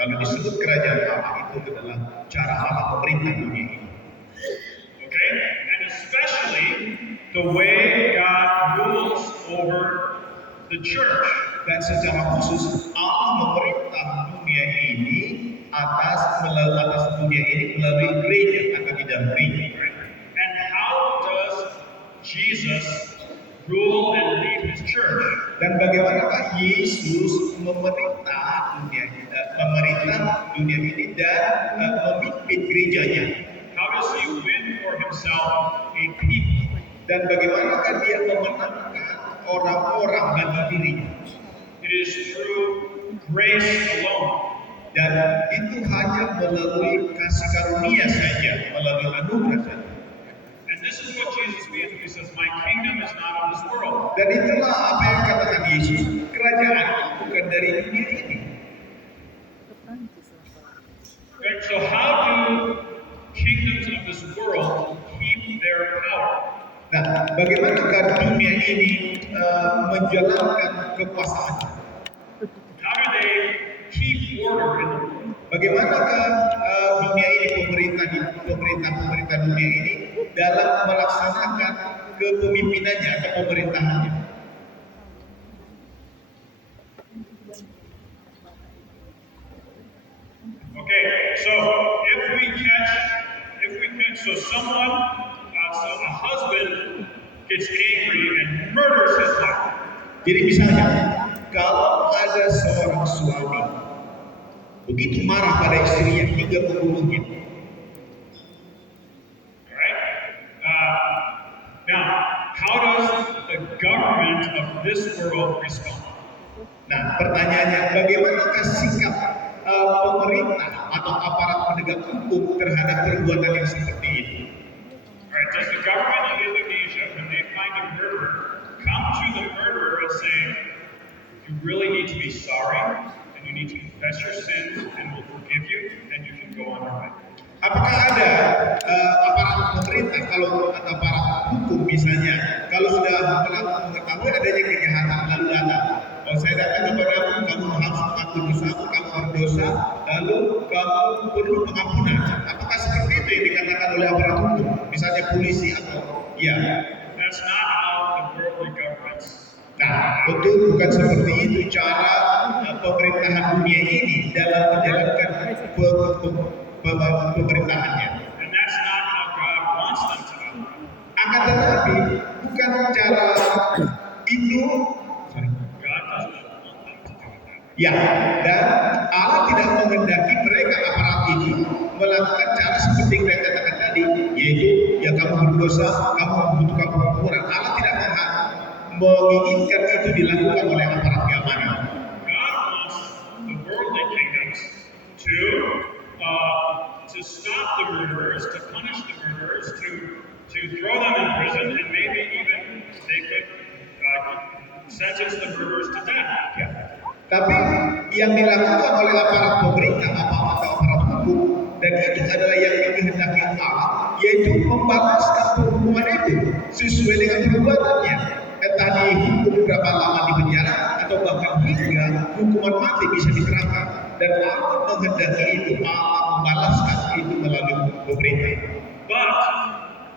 Kalau disebut kerajaan Allah itu adalah cara Allah memerintah dunia ini. Okay? And especially the way God rules over the church. Dan secara khusus Allah memerintah dunia ini atas dunia ini melalui gereja atau di dalam gereja. And how does Jesus rule and lead his church? Dan bagaimanakah Yesus memerintah dunia ini dan memimpin gerejanya? How does he win for himself a people? Dan bagaimanakah dia memenangkan orang-orang bagi dirinya? It is through grace alone. Dan itu hanya melalui kasih karunia saja, melalui anugerah saja. And this is what Jesus means when he says, "My kingdom is not of this world." Dan itulah apa yang katakan Yesus, kerajaan bukan dari dunia ini. Right? So how do kingdoms of this world keep their power? Nah, bagaimanakah dunia ini menjalankan kekuasaan? How do they keep order in the world? Bagaimanakah dunia ini pemerintah dunia ini dalam melaksanakan kepemimpinannya atau pemerintahannya? Okay, so so someone, so a husband gets angry and murders his wife. Jadi misalnya, kalau ada seorang suami begitu marah pada istrinya hingga membunuhnya. Alright? Now, how does the government of this world respond? Nah, pertanyaannya, bagaimanakah sikap pemerintah atau aparat penegak hukum terhadap perbuatan yang seperti ini? Alright, does the government of Indonesia, when they find a murderer, come to the murderer and say, "You really need to be sorry, and you need to confess your sins, and we'll forgive you, and you can go on your way"? Apakah ada aparat pemerintah atau aparat hukum misalnya, kalau sudah mengetahui adanya kejahatan lalu datang, oh saya datang kepadamu, kamu harus mengaku dosamu, kamu berdosa, lalu kamu perlu pengampunan. Apakah seperti itu yang dikatakan oleh aparat hukum, misalnya polisi atau ya? That's not how the worldly governments. Nah, betul bukan seperti itu cara pemerintahan dunia ini dalam menjalankan pemerintahannya. And that's not how God wants them to operate. Akan tetapi bukan cara itu. God doesn't want them to do it that way. Ya, dan Allah tidak menghendaki mereka aparat ini melakukan cara seperti yang saya katakan tadi, yaitu ya kamu berdosa, kamu membutuhkan pengampunan. Allah tidak menginginkan itu dilakukan oleh aparat keamanan. God wants the worldly kingdoms to stop the murderers, to punish the murderers, to throw them in prison, and maybe even they could sentence the murderers to death. Ya. Tapi yang dilakukan oleh aparat pemerintah atau aparat hukum, dan itu adalah yang dikehendaki Allah, yaitu membalaskan perhukuman itu sesuai dengan perbuatannya. Entah dihukum berapa lama di penjara atau bahkan hingga hukuman mati bisa diterapkan. Dan Allah menghendaki itu, Allah membalaskan itu melalui pemerintah. But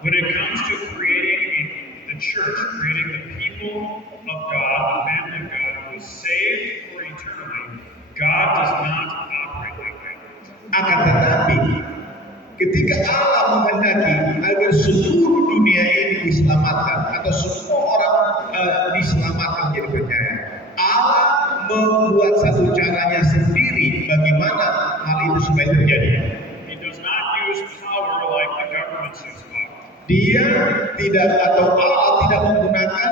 when it comes to creating the church, creating the people of God, the family of God who is saved for eternally, God does not operate that way. Akan tetapi, ketika Allah menghendaki agar seluruh dunia ini diselamatkan atau semua orang diselamatkan menjadi percaya, Allah membuat satu caranya sendiri bagaimana hal itu supaya terjadi. He does not use power like the governments use power. Dia tidak atau Allah tidak menggunakan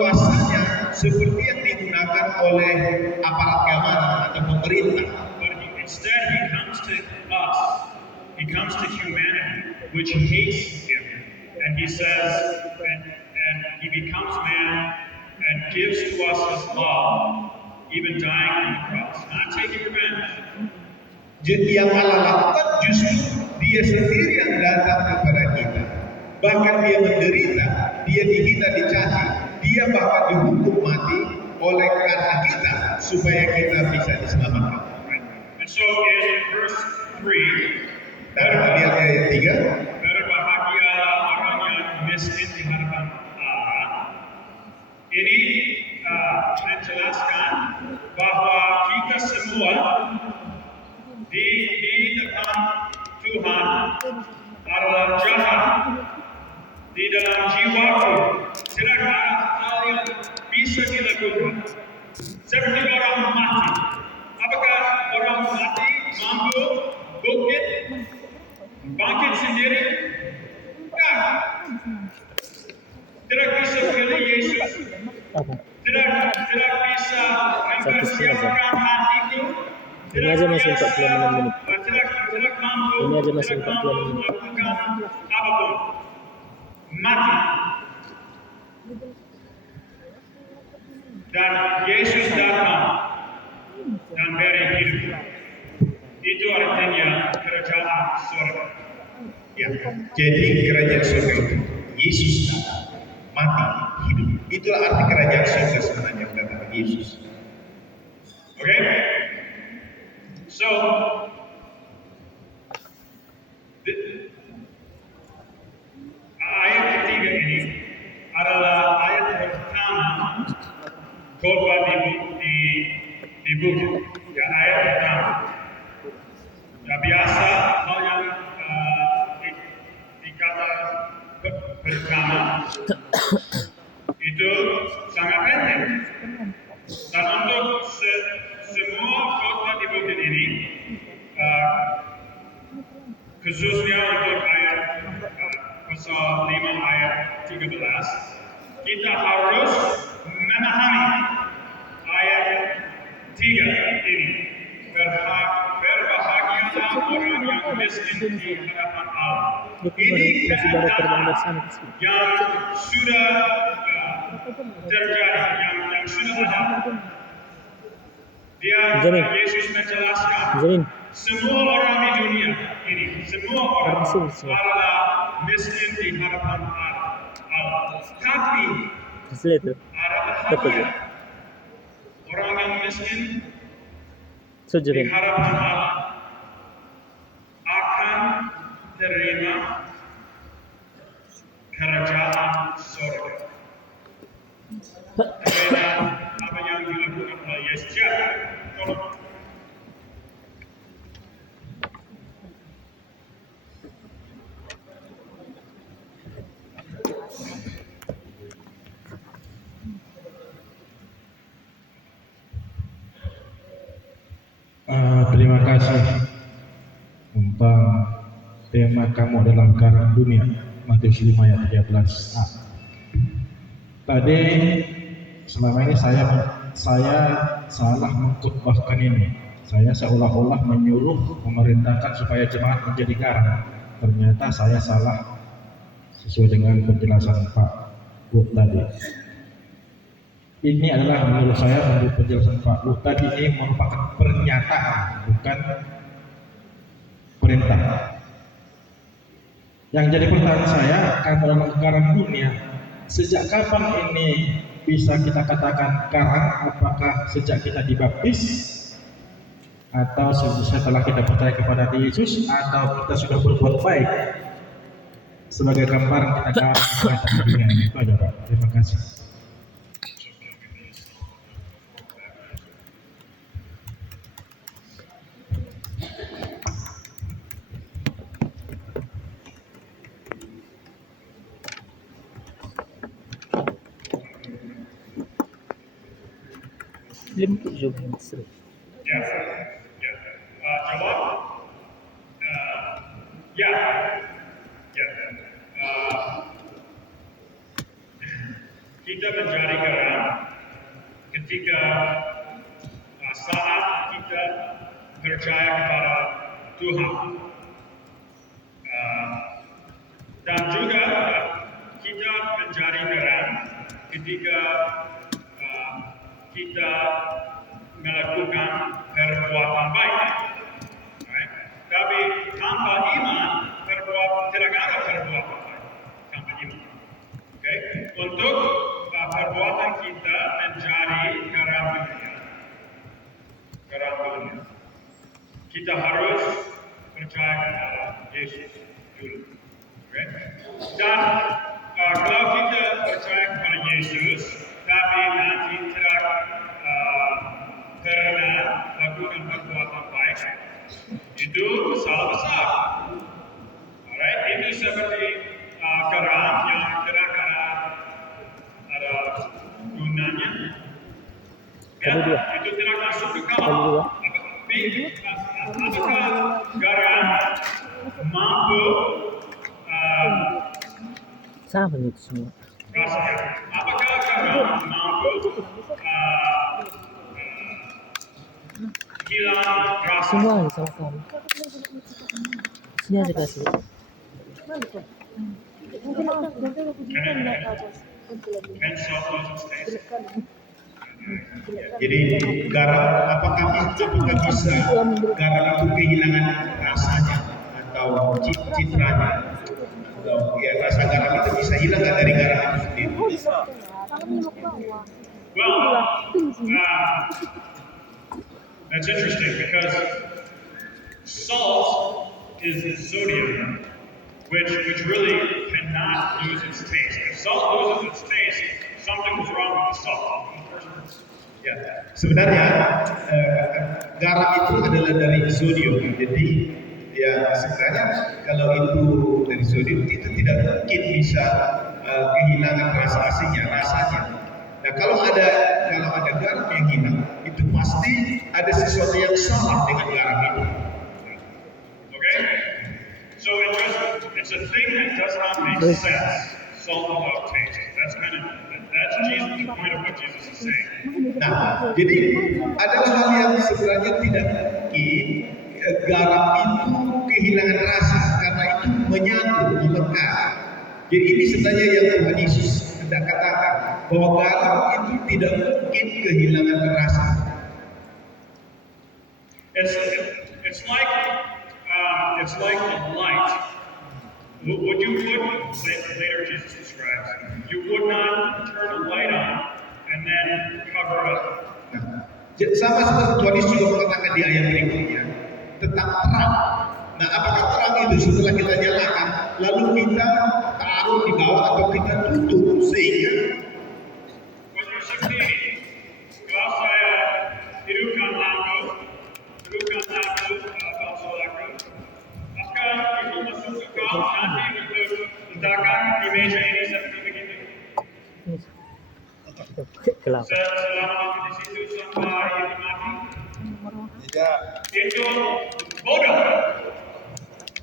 kuasanya seperti yang digunakan oleh aparat keamanan atau pemerintah. But instead, he comes to us. He comes to humanity, which hates him, and he says, and he becomes man and gives to us his love, even dying on the cross, not taking revenge. Yang Allah lakukan justru dia sendiri yang datang kepada kita. Bahkan dia menderita, dia dihina, dicaci, dia bahkan dihukum mati oleh karena kita supaya kita bisa diselamatkan. And so in verse 3, Dan kita lihat ayat 3. berbahagialah orang yang miskin di hadapan menjelaskan bahwa kita semua di depan Tuhan adalah jahat. Di dalam jiwaku tidak ada hal yang bisa dilakukan. Seperti orang mati. Apakah orang mati mampu bangkit sendiri? Tidak. Tidak bisa pilih Yesus. Apa? Tidak bisa mempersiapkan hatiku. Ini aja masih 46 menit. Tidak mampu. Ini aja masih 46 menit. Melakukan apapun. Mati. Dan Yesus datang dan beri hidup. Itu artinya kerajaan surga. Ya, jadi kerajaan surga itu Yesus datang, mati, hidup. Itulah arti kerajaan surga sebenarnya kata Yesus. Okay? So, ayat ketiga ini adalah ayat pertama khotbah di buku. Ya, ayat pertama. Ya, biasa hal yang dikata pertama itu sangat penting. Dan untuk semua khotbah di buku ini, khususnya untuk ayat pasal 5 ayat 13, kita harus memahami ayat 3 ini. Berbahagialah orang yang miskin di hadapan Allah. Ini keadaan yang sudah terjadi, yang sudah ada. Yesus menjelaskan semua orang di dunia ini, semua orang adalah miskin di hadapan Allah. Tapi ada bahagia. Orang yang miskin di hadapan Allah akan terima kerajaan surga. Karena apa yang dilakukan oleh Yesus. Terima kasih untuk tema kamu dalam garam dunia, Matius 5 ayat 13a. Tadi selama ini saya salah mengkhotbahkan ini. Saya seolah-olah menyuruh memerintahkan supaya jemaat menjadi garam. Ternyata saya salah sesuai dengan penjelasan Pak Lut tadi. Ini adalah menurut saya, menurut penjelasan Pak Lut tadi, ini merupakan pernyataan, bukan perintah. Yang jadi pertanyaan saya, kamu dalam garam dunia, sejak kapan ini bisa kita katakan garam? Apakah sejak kita dibaptis, atau setelah kita percaya kepada Yesus, atau kita sudah berbuat baik? Sebagai gambaran kita garam dunia. Itu aja Pak. Terima kasih. Jawab. Kita menjadi garam ketika saat kita percaya kepada Tuhan, dan juga kita menjadi garam ketika kita melakukan perbuatan baik. Right? Tapi tanpa iman, tidak ada perbuatan baik. Tanpa iman. Okay? Untuk perbuatan kita menjadi garam dunia, kita harus percaya kepada Yesus dulu. Okay? Dan kalau kita percaya kepada Yesus, tapi nanti tidak Kali dua. itu tidak masuk ke Kali kalam. dua. Apakah garam mampu Sama itu semua. rasanya? Apakah garam mampu hilang rasa? Semua sama-sama. Sini aja kasih. And salt loses taste. Jadi garam apakah bisa garam itu kehilangan rasanya atau citranya? Atau ya rasa garam itu bisa hilang nggak dari garam itu sendiri? Well, that's interesting because salt is sodium, which really cannot lose its taste. If salt loses its taste, something was wrong with the salt. Ya, sebenarnya garam itu adalah dari sodium. Jadi ya sebenarnya kalau itu dari sodium itu tidak mungkin bisa kehilangan rasa aslinya, rasanya. Nah kalau ada garam yang hilang, itu pasti ada sesuatu yang salah dengan garam itu. Okay? So it's a thing that does not make sense. Salt without taste. That's Jesus, the point of what Jesus is saying. Nah, jadi adalah hal yang sebenarnya tidak mungkin garam itu kehilangan rasa karena itu menyatu, melekat. Jadi ini sebenarnya yang Tuhan Yesus hendak katakan bahwa garam itu tidak mungkin kehilangan rasa. It's like a light. Would later Jesus describes, you would not turn a light on and then cover it up. Sama seperti Tuhan Yesus juga mengatakan di ayat berikutnya tentang terang. Nah, apakah terang itu setelah kita nyalakan lalu kita taruh di bawah atau kita tutup sehingga Whether seperti kalau saya hidupkan lampu palsu aku, maka itu masuk ke kau nanti untuk letakkan di meja ini seperti begitu. Kelapa. Selama di situ sampai itu mati. Itu bodoh.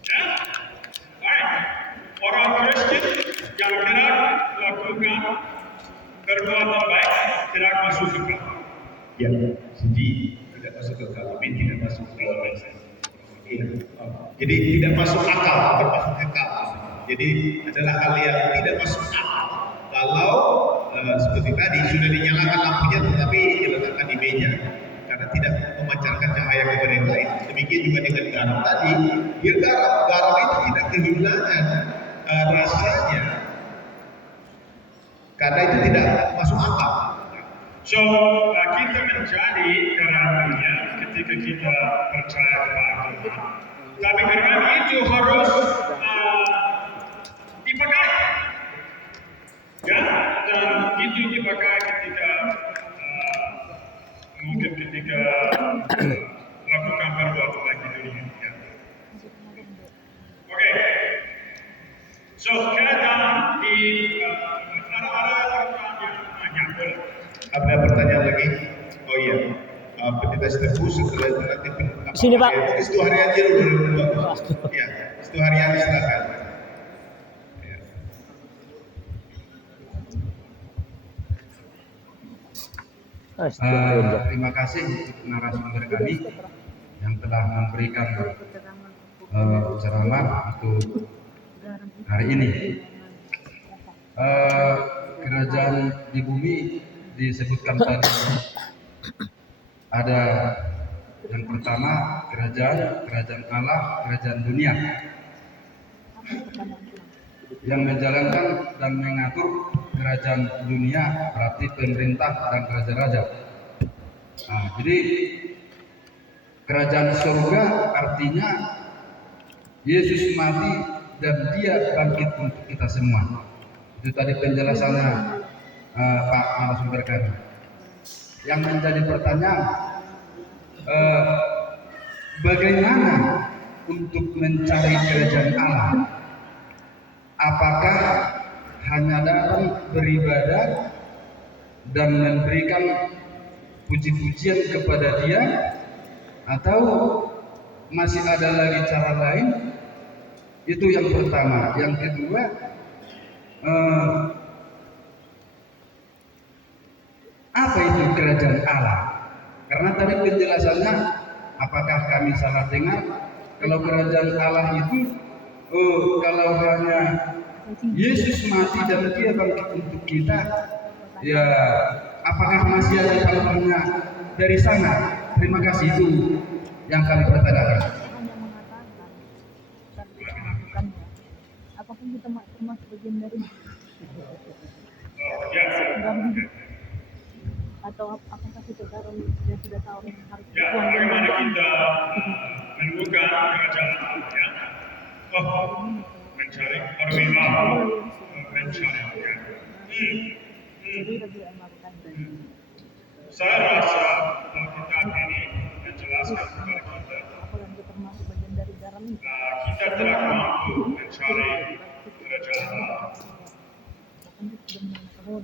Ya? Alright. Orang Kristen yang tidak lakukan perbuatan baik tidak masuk ke kau. ya sedih tidak masuk ke kalimat, tidak masuk ke kalimat. Iya. Jadi tidak masuk akal, bukan masuk akal. Jadi adalah hal yang tidak masuk akal. Kalau seperti tadi sudah dinyalakan lampunya tetapi diletakkan di meja karena tidak memancarkan cahaya kepada yang lain. Demikian juga dengan garam tadi, ya garam itu tidak kehilangan rasanya karena itu tidak masuk akal. So kita menjadi garamnya ketika kita percaya kepada Tuhan. Tapi garam itu harus dipakai. Ya, dan itu dipakai ketika mungkin ketika lakukan perbuatan baik di dunia. Ya. Oke. So kita di ada pertanyaan banyak boleh. Ada pertanyaan lagi? Oh iya, pendeta Stefus setelah itu nanti Sini, Pak. mungkin satu hari aja dulu. Ya, satu hari aja silakan. Ya. Terima kasih untuk narasumber kami yang telah memberikan ceramah untuk hari ini. Kerajaan di bumi disebutkan tadi ada yang pertama kerajaan Allah, kerajaan dunia yang menjalankan dan mengatur kerajaan dunia berarti pemerintah dan raja-raja. Nah, jadi kerajaan surga artinya Yesus mati dan Dia bangkit untuk kita semua. Itu tadi penjelasannya Pak narasumber kami. Yang menjadi pertanyaan, bagaimana untuk mencari kerajaan Allah? Apakah hanya datang beribadah dan memberikan puji-pujian kepada Dia, atau masih ada lagi cara lain? Itu yang pertama. Yang kedua, apa itu kerajaan Allah? Karena tadi penjelasannya, apakah kami salah dengar? Kalau kerajaan Allah itu, kalau hanya Yesus mati dan Dia bangkit untuk kita, ya apakah masih ada tanggungannya dari sana? Terima kasih, itu yang kami pertanyakan. Hanya mengatakan dan tidak melakukannya. Apakah kita termasuk bagian dari Ya, atau apakah kita tahu dan sudah tahu yang harus ya, bagaimana kita menemukan kerajaan Allah, ya? Oh, mencari, mencari, ya. jadi kita tidak melakukannya. Saya rasa Alkitab ini menjelaskan kepada kita, Apakah kita termasuk bagian dari garam itu? kita telah mampu mencari kerajaan Allah. Bahkan kita sudah mengatakan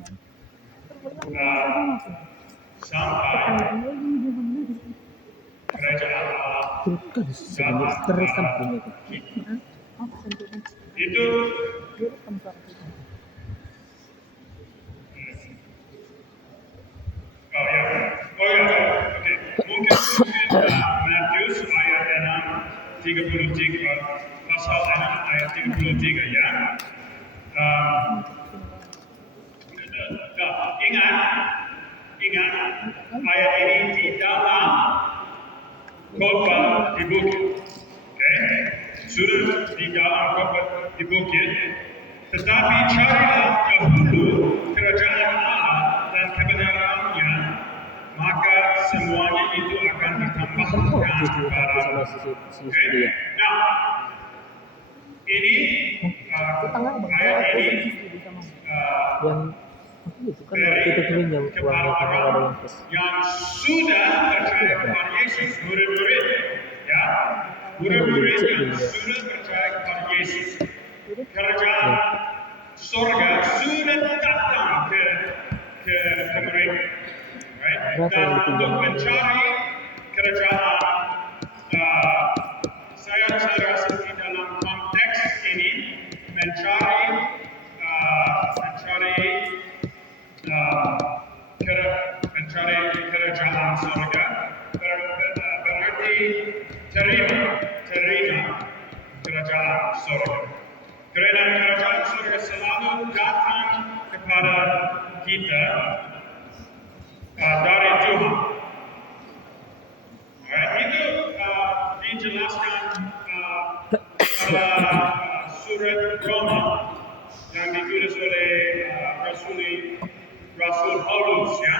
Sampai kerajaan Allah Bukan sebenarnya terekam punya itu. itu oke. Mungkin Matius ayat 6:33, pasal 6 ayat 33, ya. Ingat ayat ini di dalam khotbah di bukit, oke? Sudah di dalam khotbah di bukit, tetapi carilah dahulu kerajaan Allah dan kebenarannya, maka semuanya itu akan ditambahkan kepada. Oke? Nah, ini ayat ini Yang itu kan waktu itu dulu yang kepada uangnya kan ada orang yang kes. yang sudah percaya kepada Yesus, murid-murid, ya, murid-murid yang sudah percaya kepada Yesus, kerajaan surga sudah datang ke mereka, right? Dan untuk mencari kerajaan, saya rasa di dalam konteks ini mencari kerajaan surga berarti terima kerajaan surga. Karena kerajaan surga selalu datang kepada kita dari Tuhan. Itu dijelaskan pada surat Roma yang ditulis oleh Rasul Paulus, ya.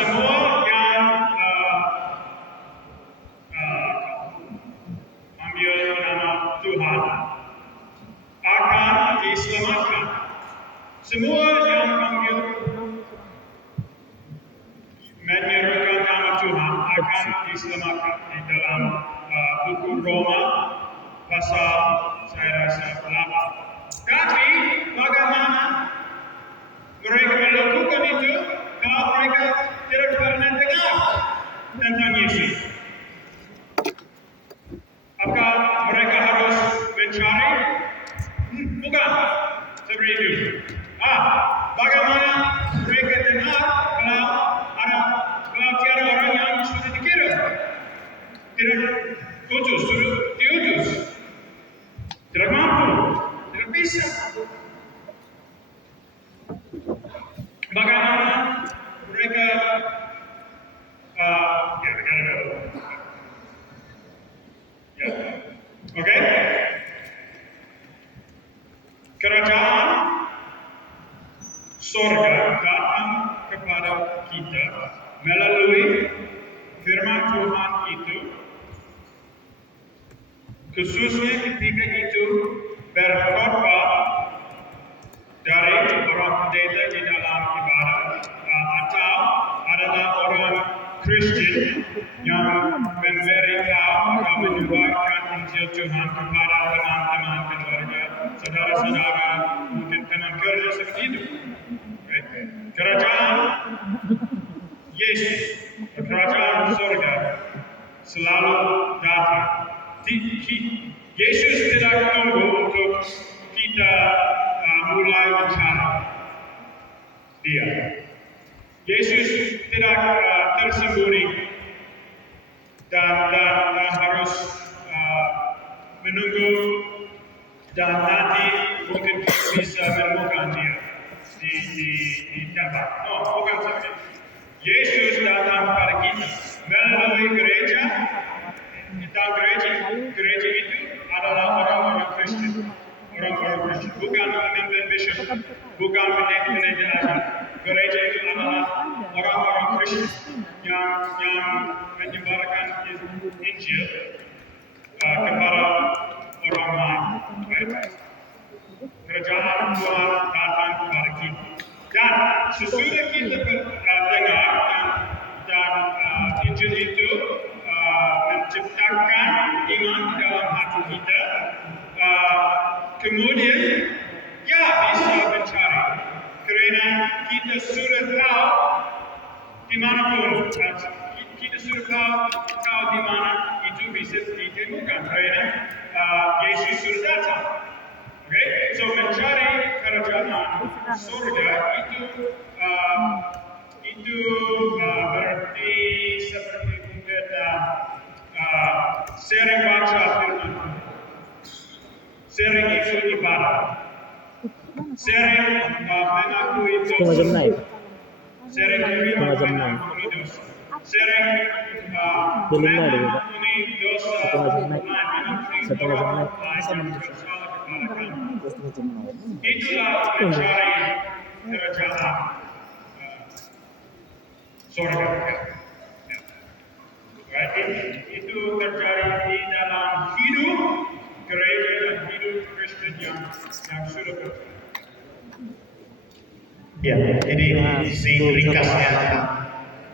Semua yang ambil nama Tuhan akan diselamatkan. Semua yang ambil menyerukan nama Tuhan akan diselamatkan. Di dalam buku Roma pasal saya rasa 8. Tapi bagaimana mereka melakukan itu kalau mereka tidak pernah dengar tentang Yesus? Apakah mereka harus mencari? Bukan seperti itu. Bagaimana mereka dengar kalau tiada orang yang sudah dikirim? Tidak diutus. Tidak mampu, tidak bisa. Bagaimana mereka oke? Kerajaan surga datang kepada kita melalui firman Tuhan itu, khususnya ketika itu berkhotbah dari orang pendeta di dalam ibadah, atau adalah orang Kristen yang memberitahu atau menyebarkan Injil Tuhan kepada teman-teman keluarga, saudara-saudara, mungkin teman kerja seperti itu. Kerajaan Yesus, kerajaan surga selalu datang. Yesus tidak tunggu untuk kita mulai mencari Dia. Yesus tidak tersembunyi dan harus menunggu dan nanti mungkin bisa menemukan Dia di tempat. No, bukan seperti itu. Yesus datang kepada kita melalui gereja. Kita gereja itu adalah orang-orang Kristen. Orang-orang Kristen, bukan pemimpin bishop, bukan pendeta aja. Gereja itu adalah orang-orang Kristen yang menyebarkan Injil kepada orang lain. Kerajaan Tuhan datang kepada kita. Dan sesudah kita dengar dan Injil itu menciptakan iman di dalam hati kita, kemudian ya bisa mencari, karena kita sudah tahu dimanapun, kita sudah tahu di mana itu bisa ditemukan, karena Yesus sudah datang. Okay? So mencari kerajaan surga itu berarti seperti mungkin sering baca firman, sering ikut ibadah, sering mengakui Setengah jam dosa, naik. sering Setengah jam naik. mengakui dosa, sering Belum naik dulu, Pak. mengakui dosa Setengah jam naik. mengakui Setengah jam naik. orang lain yang bersalah kepada kamu. Setengah jam naik. Itulah mencari kerajaan surga. Itu terjadi di dalam hidup gereja dan hidup Kristen yang sudah berjalan. Ya, jadi ringkasnya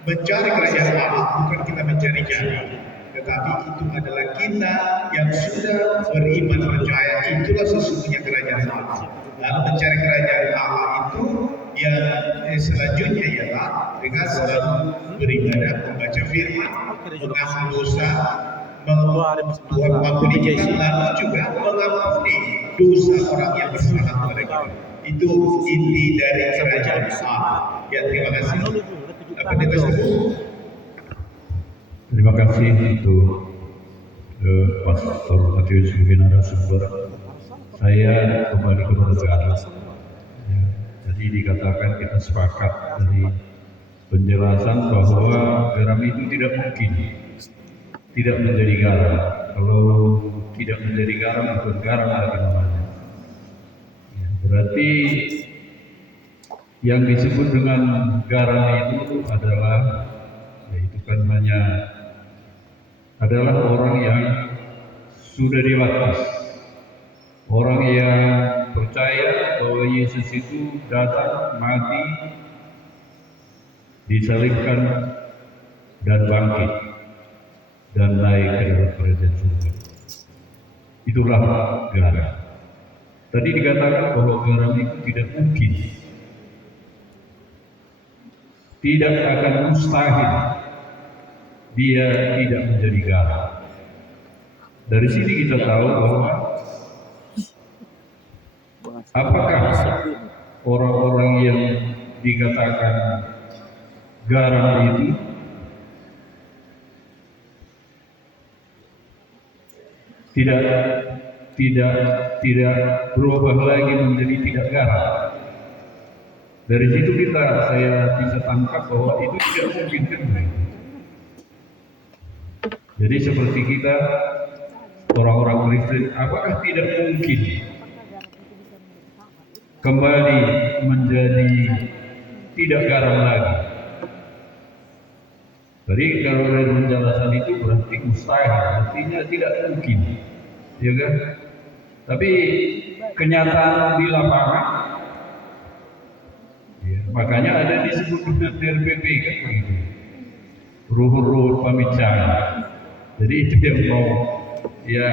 mencari kerajaan Allah bukan kita mencari jadi, tetapi itu adalah kita yang sudah beriman percaya itulah sesungguhnya kerajaan Allah. Lalu mencari kerajaan Allah itu yang selanjutnya ialah dengan selalu beribadah, membaca firman, mengaku dosa, mengampuni kita, lalu juga mengampuni dosa orang yang bersalah kepada kita. Itu inti dari kerajaan Allah. Ya, terima kasih. Pendeta Sepuh. Terima kasih untuk Pastor Matius sebagai narasumber. Saya kembali kepada garam. Ya, jadi dikatakan kita sepakat dari penjelasan bahwa garam itu tidak mungkin tidak menjadi garam. Kalau tidak menjadi garam, bukan garam lagi namanya. Ya, berarti yang disebut dengan garam itu adalah, yaitu kan hanya adalah orang yang sudah dibaptis, orang yang percaya bahwa Yesus itu datang, mati, disalibkan, dan bangkit, dan naik ke dalam kerajaan surga. Itulah garam. Tadi dikatakan bahwa garam itu tidak mungkin, tidak akan mustahil dia tidak menjadi garam. Dari sini kita tahu bahwa apakah orang-orang yang dikatakan garam itu tidak berubah lagi menjadi tidak garam. Dari situ saya bisa tangkap bahwa itu tidak mungkin kan. Jadi seperti kita orang-orang Kristen, apakah tidak mungkin kembali menjadi tidak garam lagi? Jadi kalau dari penjelasan itu berarti mustahil, artinya tidak mungkin, ya kan? Tapi kenyataan di lapangan, ya, makanya ada disebut dengan RPP kan begitu, ruhur-ruhur pembicara. Jadi itu yang mau, ya,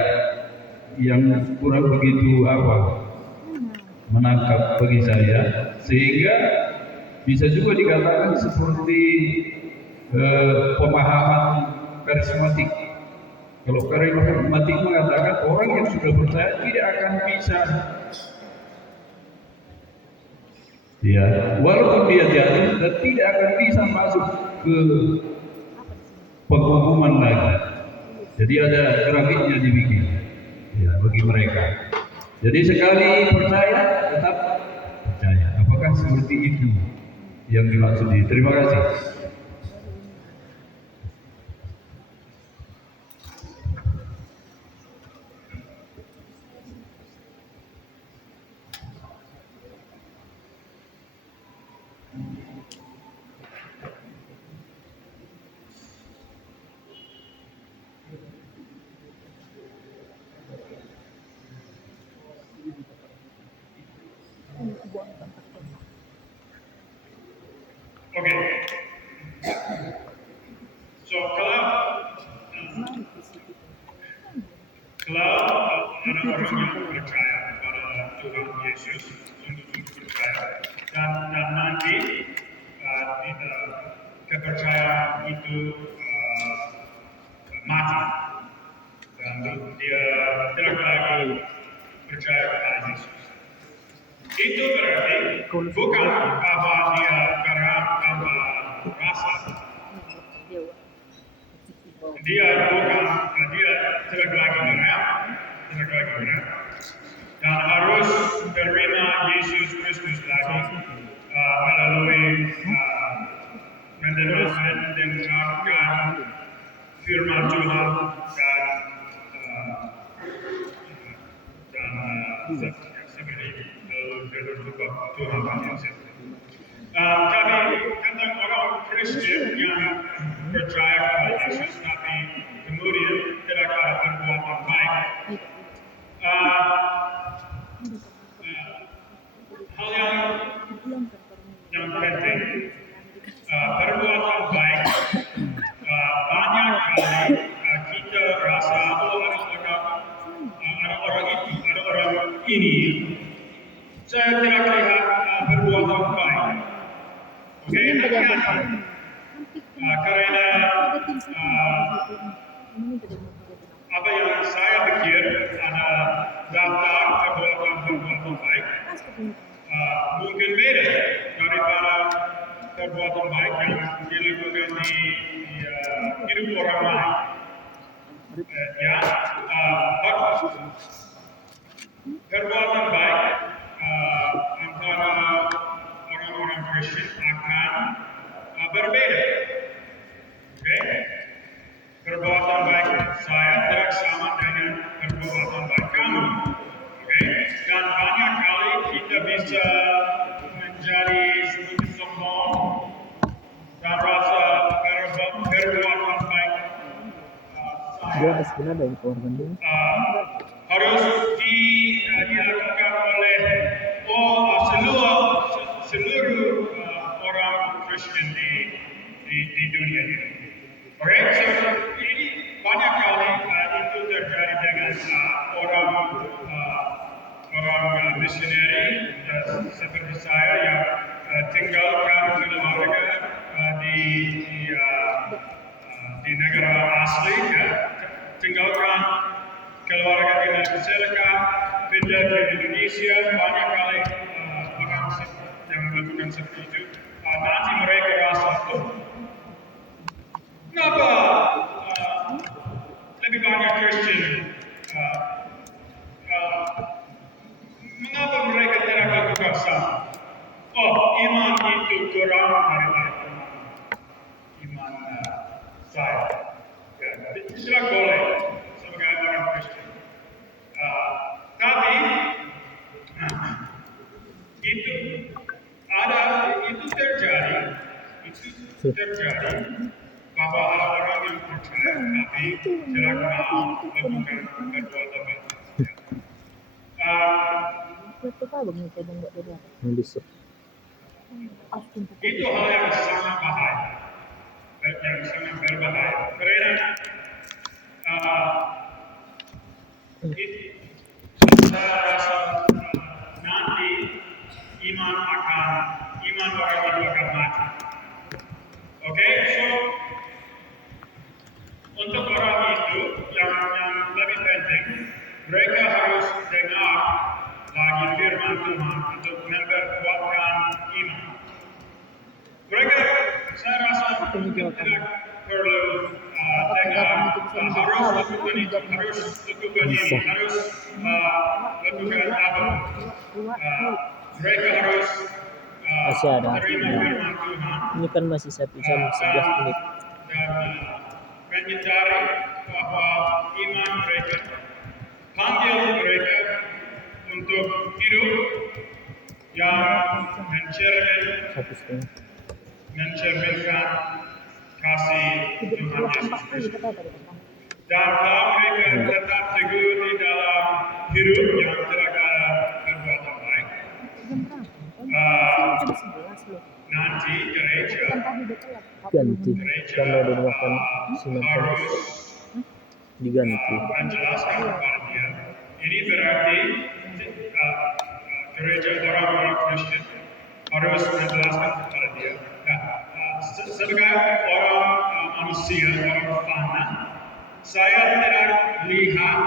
yang kurang begitu menangkap bagi saya, sehingga bisa juga dikatakan seperti pemahaman karismatik. Kalau karismatik mengatakan orang yang sudah percaya tidak akan bisa, ya, walaupun dia jatuh dan tidak akan bisa masuk ke pengumuman lagi. Jadi ada grafiknya dibikin, ya, bagi mereka. Jadi sekali percaya tetap percaya. Apakah seperti itu yang dimaksud? Terima kasih. Oke. So kalau ada orang yang percaya kepada Tuhan Yesus, sungguh-sungguh percaya, dan nanti kepercayaan itu mati, dan dia tidak lagi percaya kepada Yesus. Itu berarti bukan bahwa dia karena rasa, dia tidak lagi benar, dan harus menerima Yesus Kristus lagi melalui mendengarkan firman Tuhan dan seperti Tuhan Yesus. Tapi tentang orang Kristen yang percaya kepada Yesus tapi kemudian tidak ada perbuatan baik, hal yang penting, perbuatan baik banyak kali kita rasa ada orang ini saya tidak lihat perbuatan baik. Oke, karena apa yang saya pikir ada daftar perbuatan baik mungkin beda daripada perbuatan baik yang dilakukan di hidup orang lain. Ya, perbuatan baik antara orang-orang Kristen akan berbeda. Oke? Perbuatan baik saya tidak sama dengan perbuatan baik kamu. Oke? Dan banyak kali kita bisa menjadi sedikit sombong dan rasa perbuatan baik Dia ada sebenarnya dari keluarga dia. harus dilakukan oleh seluruh orang Kristen di dunia ini. Oke, so ini banyak kali itu terjadi dengan orang misioneri seperti saya yang tinggalkan keluarga di negara asli, ya, tinggalkan keluarga di Amerika, pindah ke Indonesia. Banyak kali orang yang melakukan seperti itu, nanti mereka rasa, kenapa lebih banyak Kristen, mengapa mereka tidak lakukan sama? Iman itu kurang daripada iman saya. Tidak boleh sebagai orang Kristen. Tapi itu terjadi bahwa ada orang yang percaya tapi tidak mau melakukan perbuatan baik. Bisa. Itu hal yang sangat bahaya, yang sangat berbahaya. Karena saya rasa nanti iman orang itu akan mati. Oke, so firman Tuhan untuk memperkuatkan iman. Mereka, saya rasa mungkin tidak perlu harus lakukan itu, harus lakukan ini, harus lakukan apa. Mereka harus Masih ada. terima firman Tuhan Ini kan masih 1 jam 11 menit. dan menyadari bahwa iman mereka panggil mereka untuk hidup yang mencerminkan kasih Tuhan Yesus Kristus. Dan kalau mereka tetap teguh di dalam hidup yang tidak ada perbuatan baik, nanti gereja Ganti. Kalau udah makan sinan harus diganti. menjelaskan kepada dia. Ini berarti gereja orang-orang Kristen harus menjelaskan kepada dia. Nah, sebagai orang manusia, orang fana, saya tidak lihat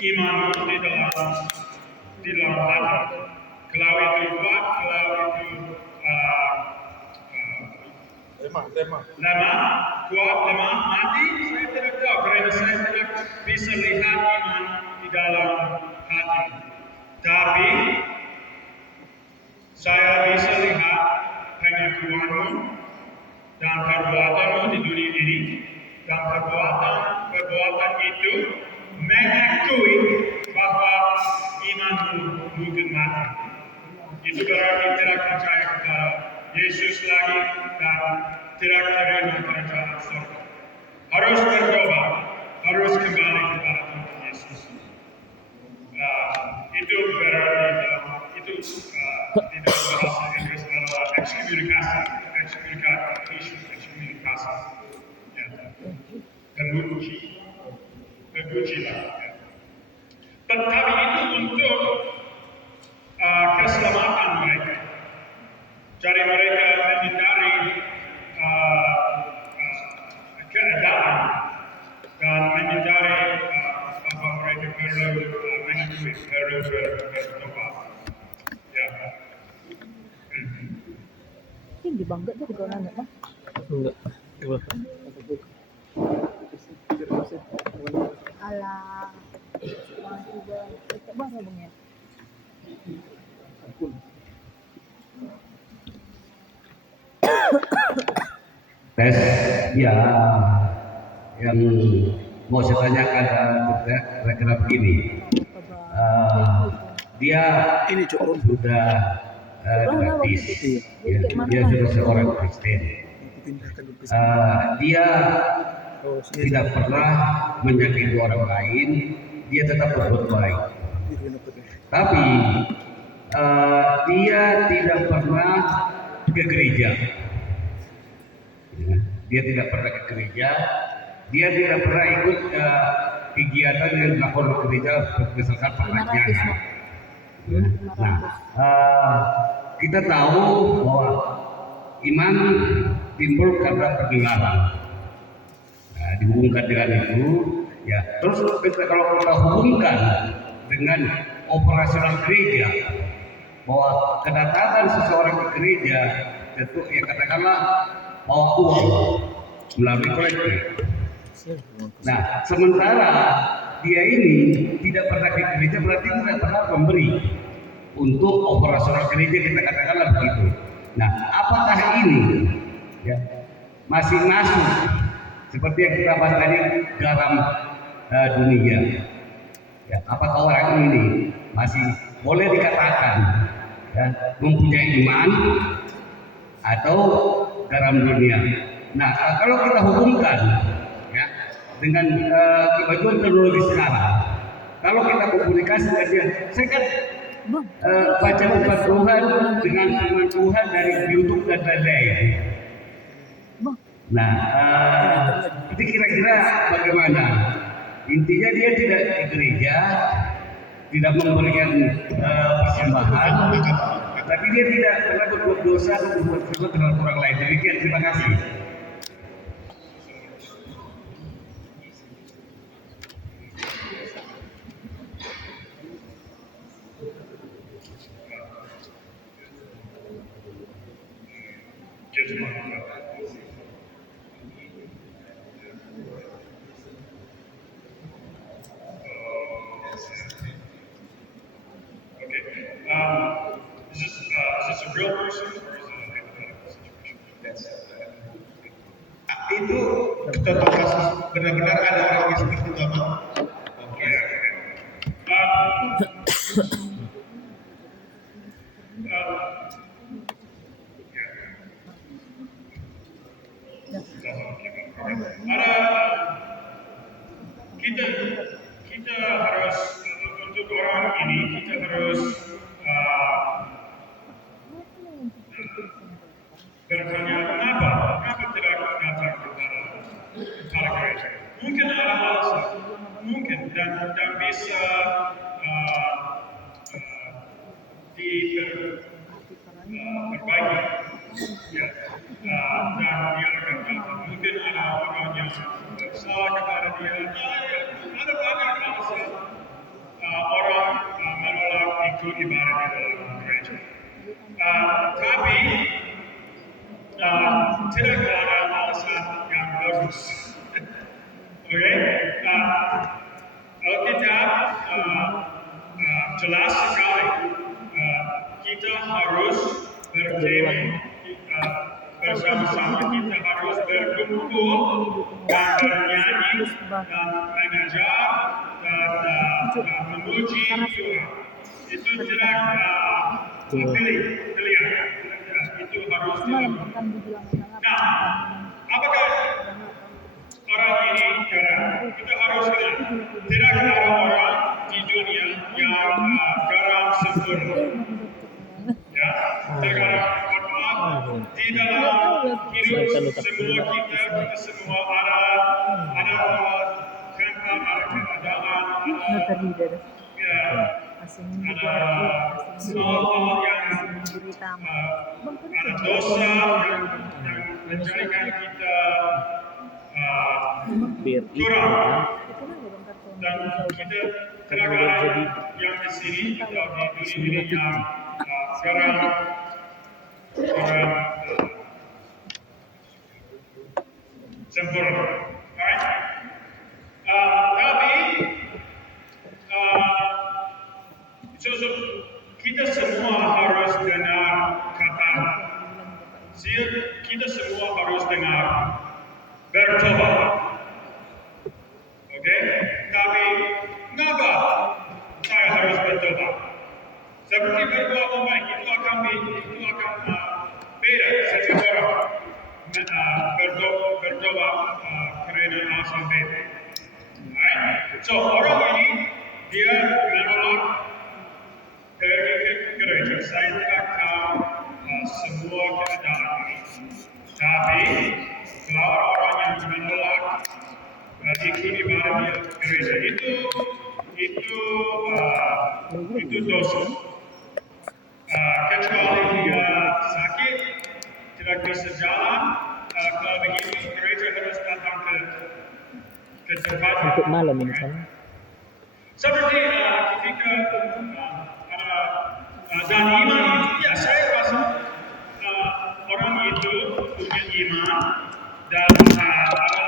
iman di dalam hati. Kalau itu kuat, kalau itu lemah, mati, saya tidak tahu karena saya tidak bisa lihat iman di dalam hati. Tapi saya bisa lihat pengakuanmu dan perbuatanmu di dunia ini, dan perbuatan itu mengakui bahwa imanmu mungkin mati. Itu berarti tidak percaya kepada Yesus lagi dan tidak terima kerajaan surga. Harus bertobat, harus kembali kepada Tuhan Yesus. Itu berarti itu tidak bahasa Inggris adalah ekskomunikasi. Ya. Menguji lah. Tetapi itu untuk keselamatan mereka. Jadi mereka menyadari keadaan dan menyadari bahwa mereka perlu mengakui, perlu bertobat. Ya. Ini dibangga jadi kau nanya mah. Enggak. Alah. Wah, juga tetap baru bang ya. Tes, ya, yang mau saya tanyakan kira-kira begini. Dia sudah gratis, ya, dia sudah seorang Kristen. Dia tidak pernah menyakiti orang lain, dia tetap berbuat baik. Tapi dia tidak pernah ke gereja. Dia tidak pernah ke gereja, dia tidak pernah ikut kegiatan yang dilakukan oleh gereja berdasarkan pengajaran. Nah, kita tahu bahwa iman timbul karena pendengaran. Nah, dihubungkan dengan itu, ya. Terus kalau kita hubungkan dengan operasional gereja, bahwa kedatangan seseorang ke gereja tentu ya katakanlah bawa uang melalui kolektif. Nah, sementara dia ini tidak pernah ke gereja berarti tidak pernah memberi untuk operasional gereja, kita katakanlah begitu. Nah, apakah ini ya masih masuk seperti yang kita bahas tadi garam dunia? Ya, apakah orang ini masih boleh dikatakan ya, mempunyai iman atau garam dunia? Nah, kalau kita hubungkan ya dengan kemajuan teknologi sekarang, kalau kita komunikasi dengan dia, saya kan baca ucapan Tuhan dengan firman Tuhan dari YouTube dan lain-lain. Nah, itu kira-kira bagaimana? Intinya dia tidak di gereja, tidak memberikan persembahan, tapi dia tidak pernah berbuat dosa atau berbuat dosa terhadap orang lain. Demikian, terima kasih. Just one cup. Okay. Is this a real person or is it a hypothetical situation? Itu contoh kasus benar-benar ada orang yang seperti itu apa? Oke. Ada kita harus untuk orang ini kita harus bertanya kenapa tidak datang kepada gereja. Mungkin ada alasan, mungkin dan bisa diperbaiki. Ya, dan dia akan datang. Mungkin ada orang yang bersalah kepada dia. Ada banyak alasan orang menolak ikut ibadah di dalam gereja. Tapi tidak ada alasan yang bagus. Oke, Alkitab jelas sekali kita harus berjemaah bersama-sama, kita harus berkumpul dan bernyanyi dan mengajar dan memuji Tuhan. Itu tidak pilihan. Itu harus dilakukan. Nah, apakah orang ini kita harus ingat tidak ada orang di dunia yang garam sempurna. Ya, tidak di dalam hidup semua kita semua ada keadaan, hal-hal yang ada dosa yang menjadikan kita curang dan kita tidak ada yang di sini atau di dunia ini yang sekarang sempurna. Alright? Tapi kita semua harus dengar kata, kita semua harus dengar bertobat. Oke? Tapi kenapa saya harus bertobat? Seperti berbuat baik itu akan beda setiap orang bertobat karena alasan beda. Alright? So orang ini dia menolak pergi ke gereja. Saya tidak tahu semua keadaan ini. Tapi kalau orang yang menolak ikut ibadah di gereja itu dosa. Kecuali dia sakit, tidak bisa jalan, kalau begitu gereja harus datang ke tempat untuk malam ini kan. Seperti ketika ada dan iman itu, ya saya rasa orang itu punya iman dan ada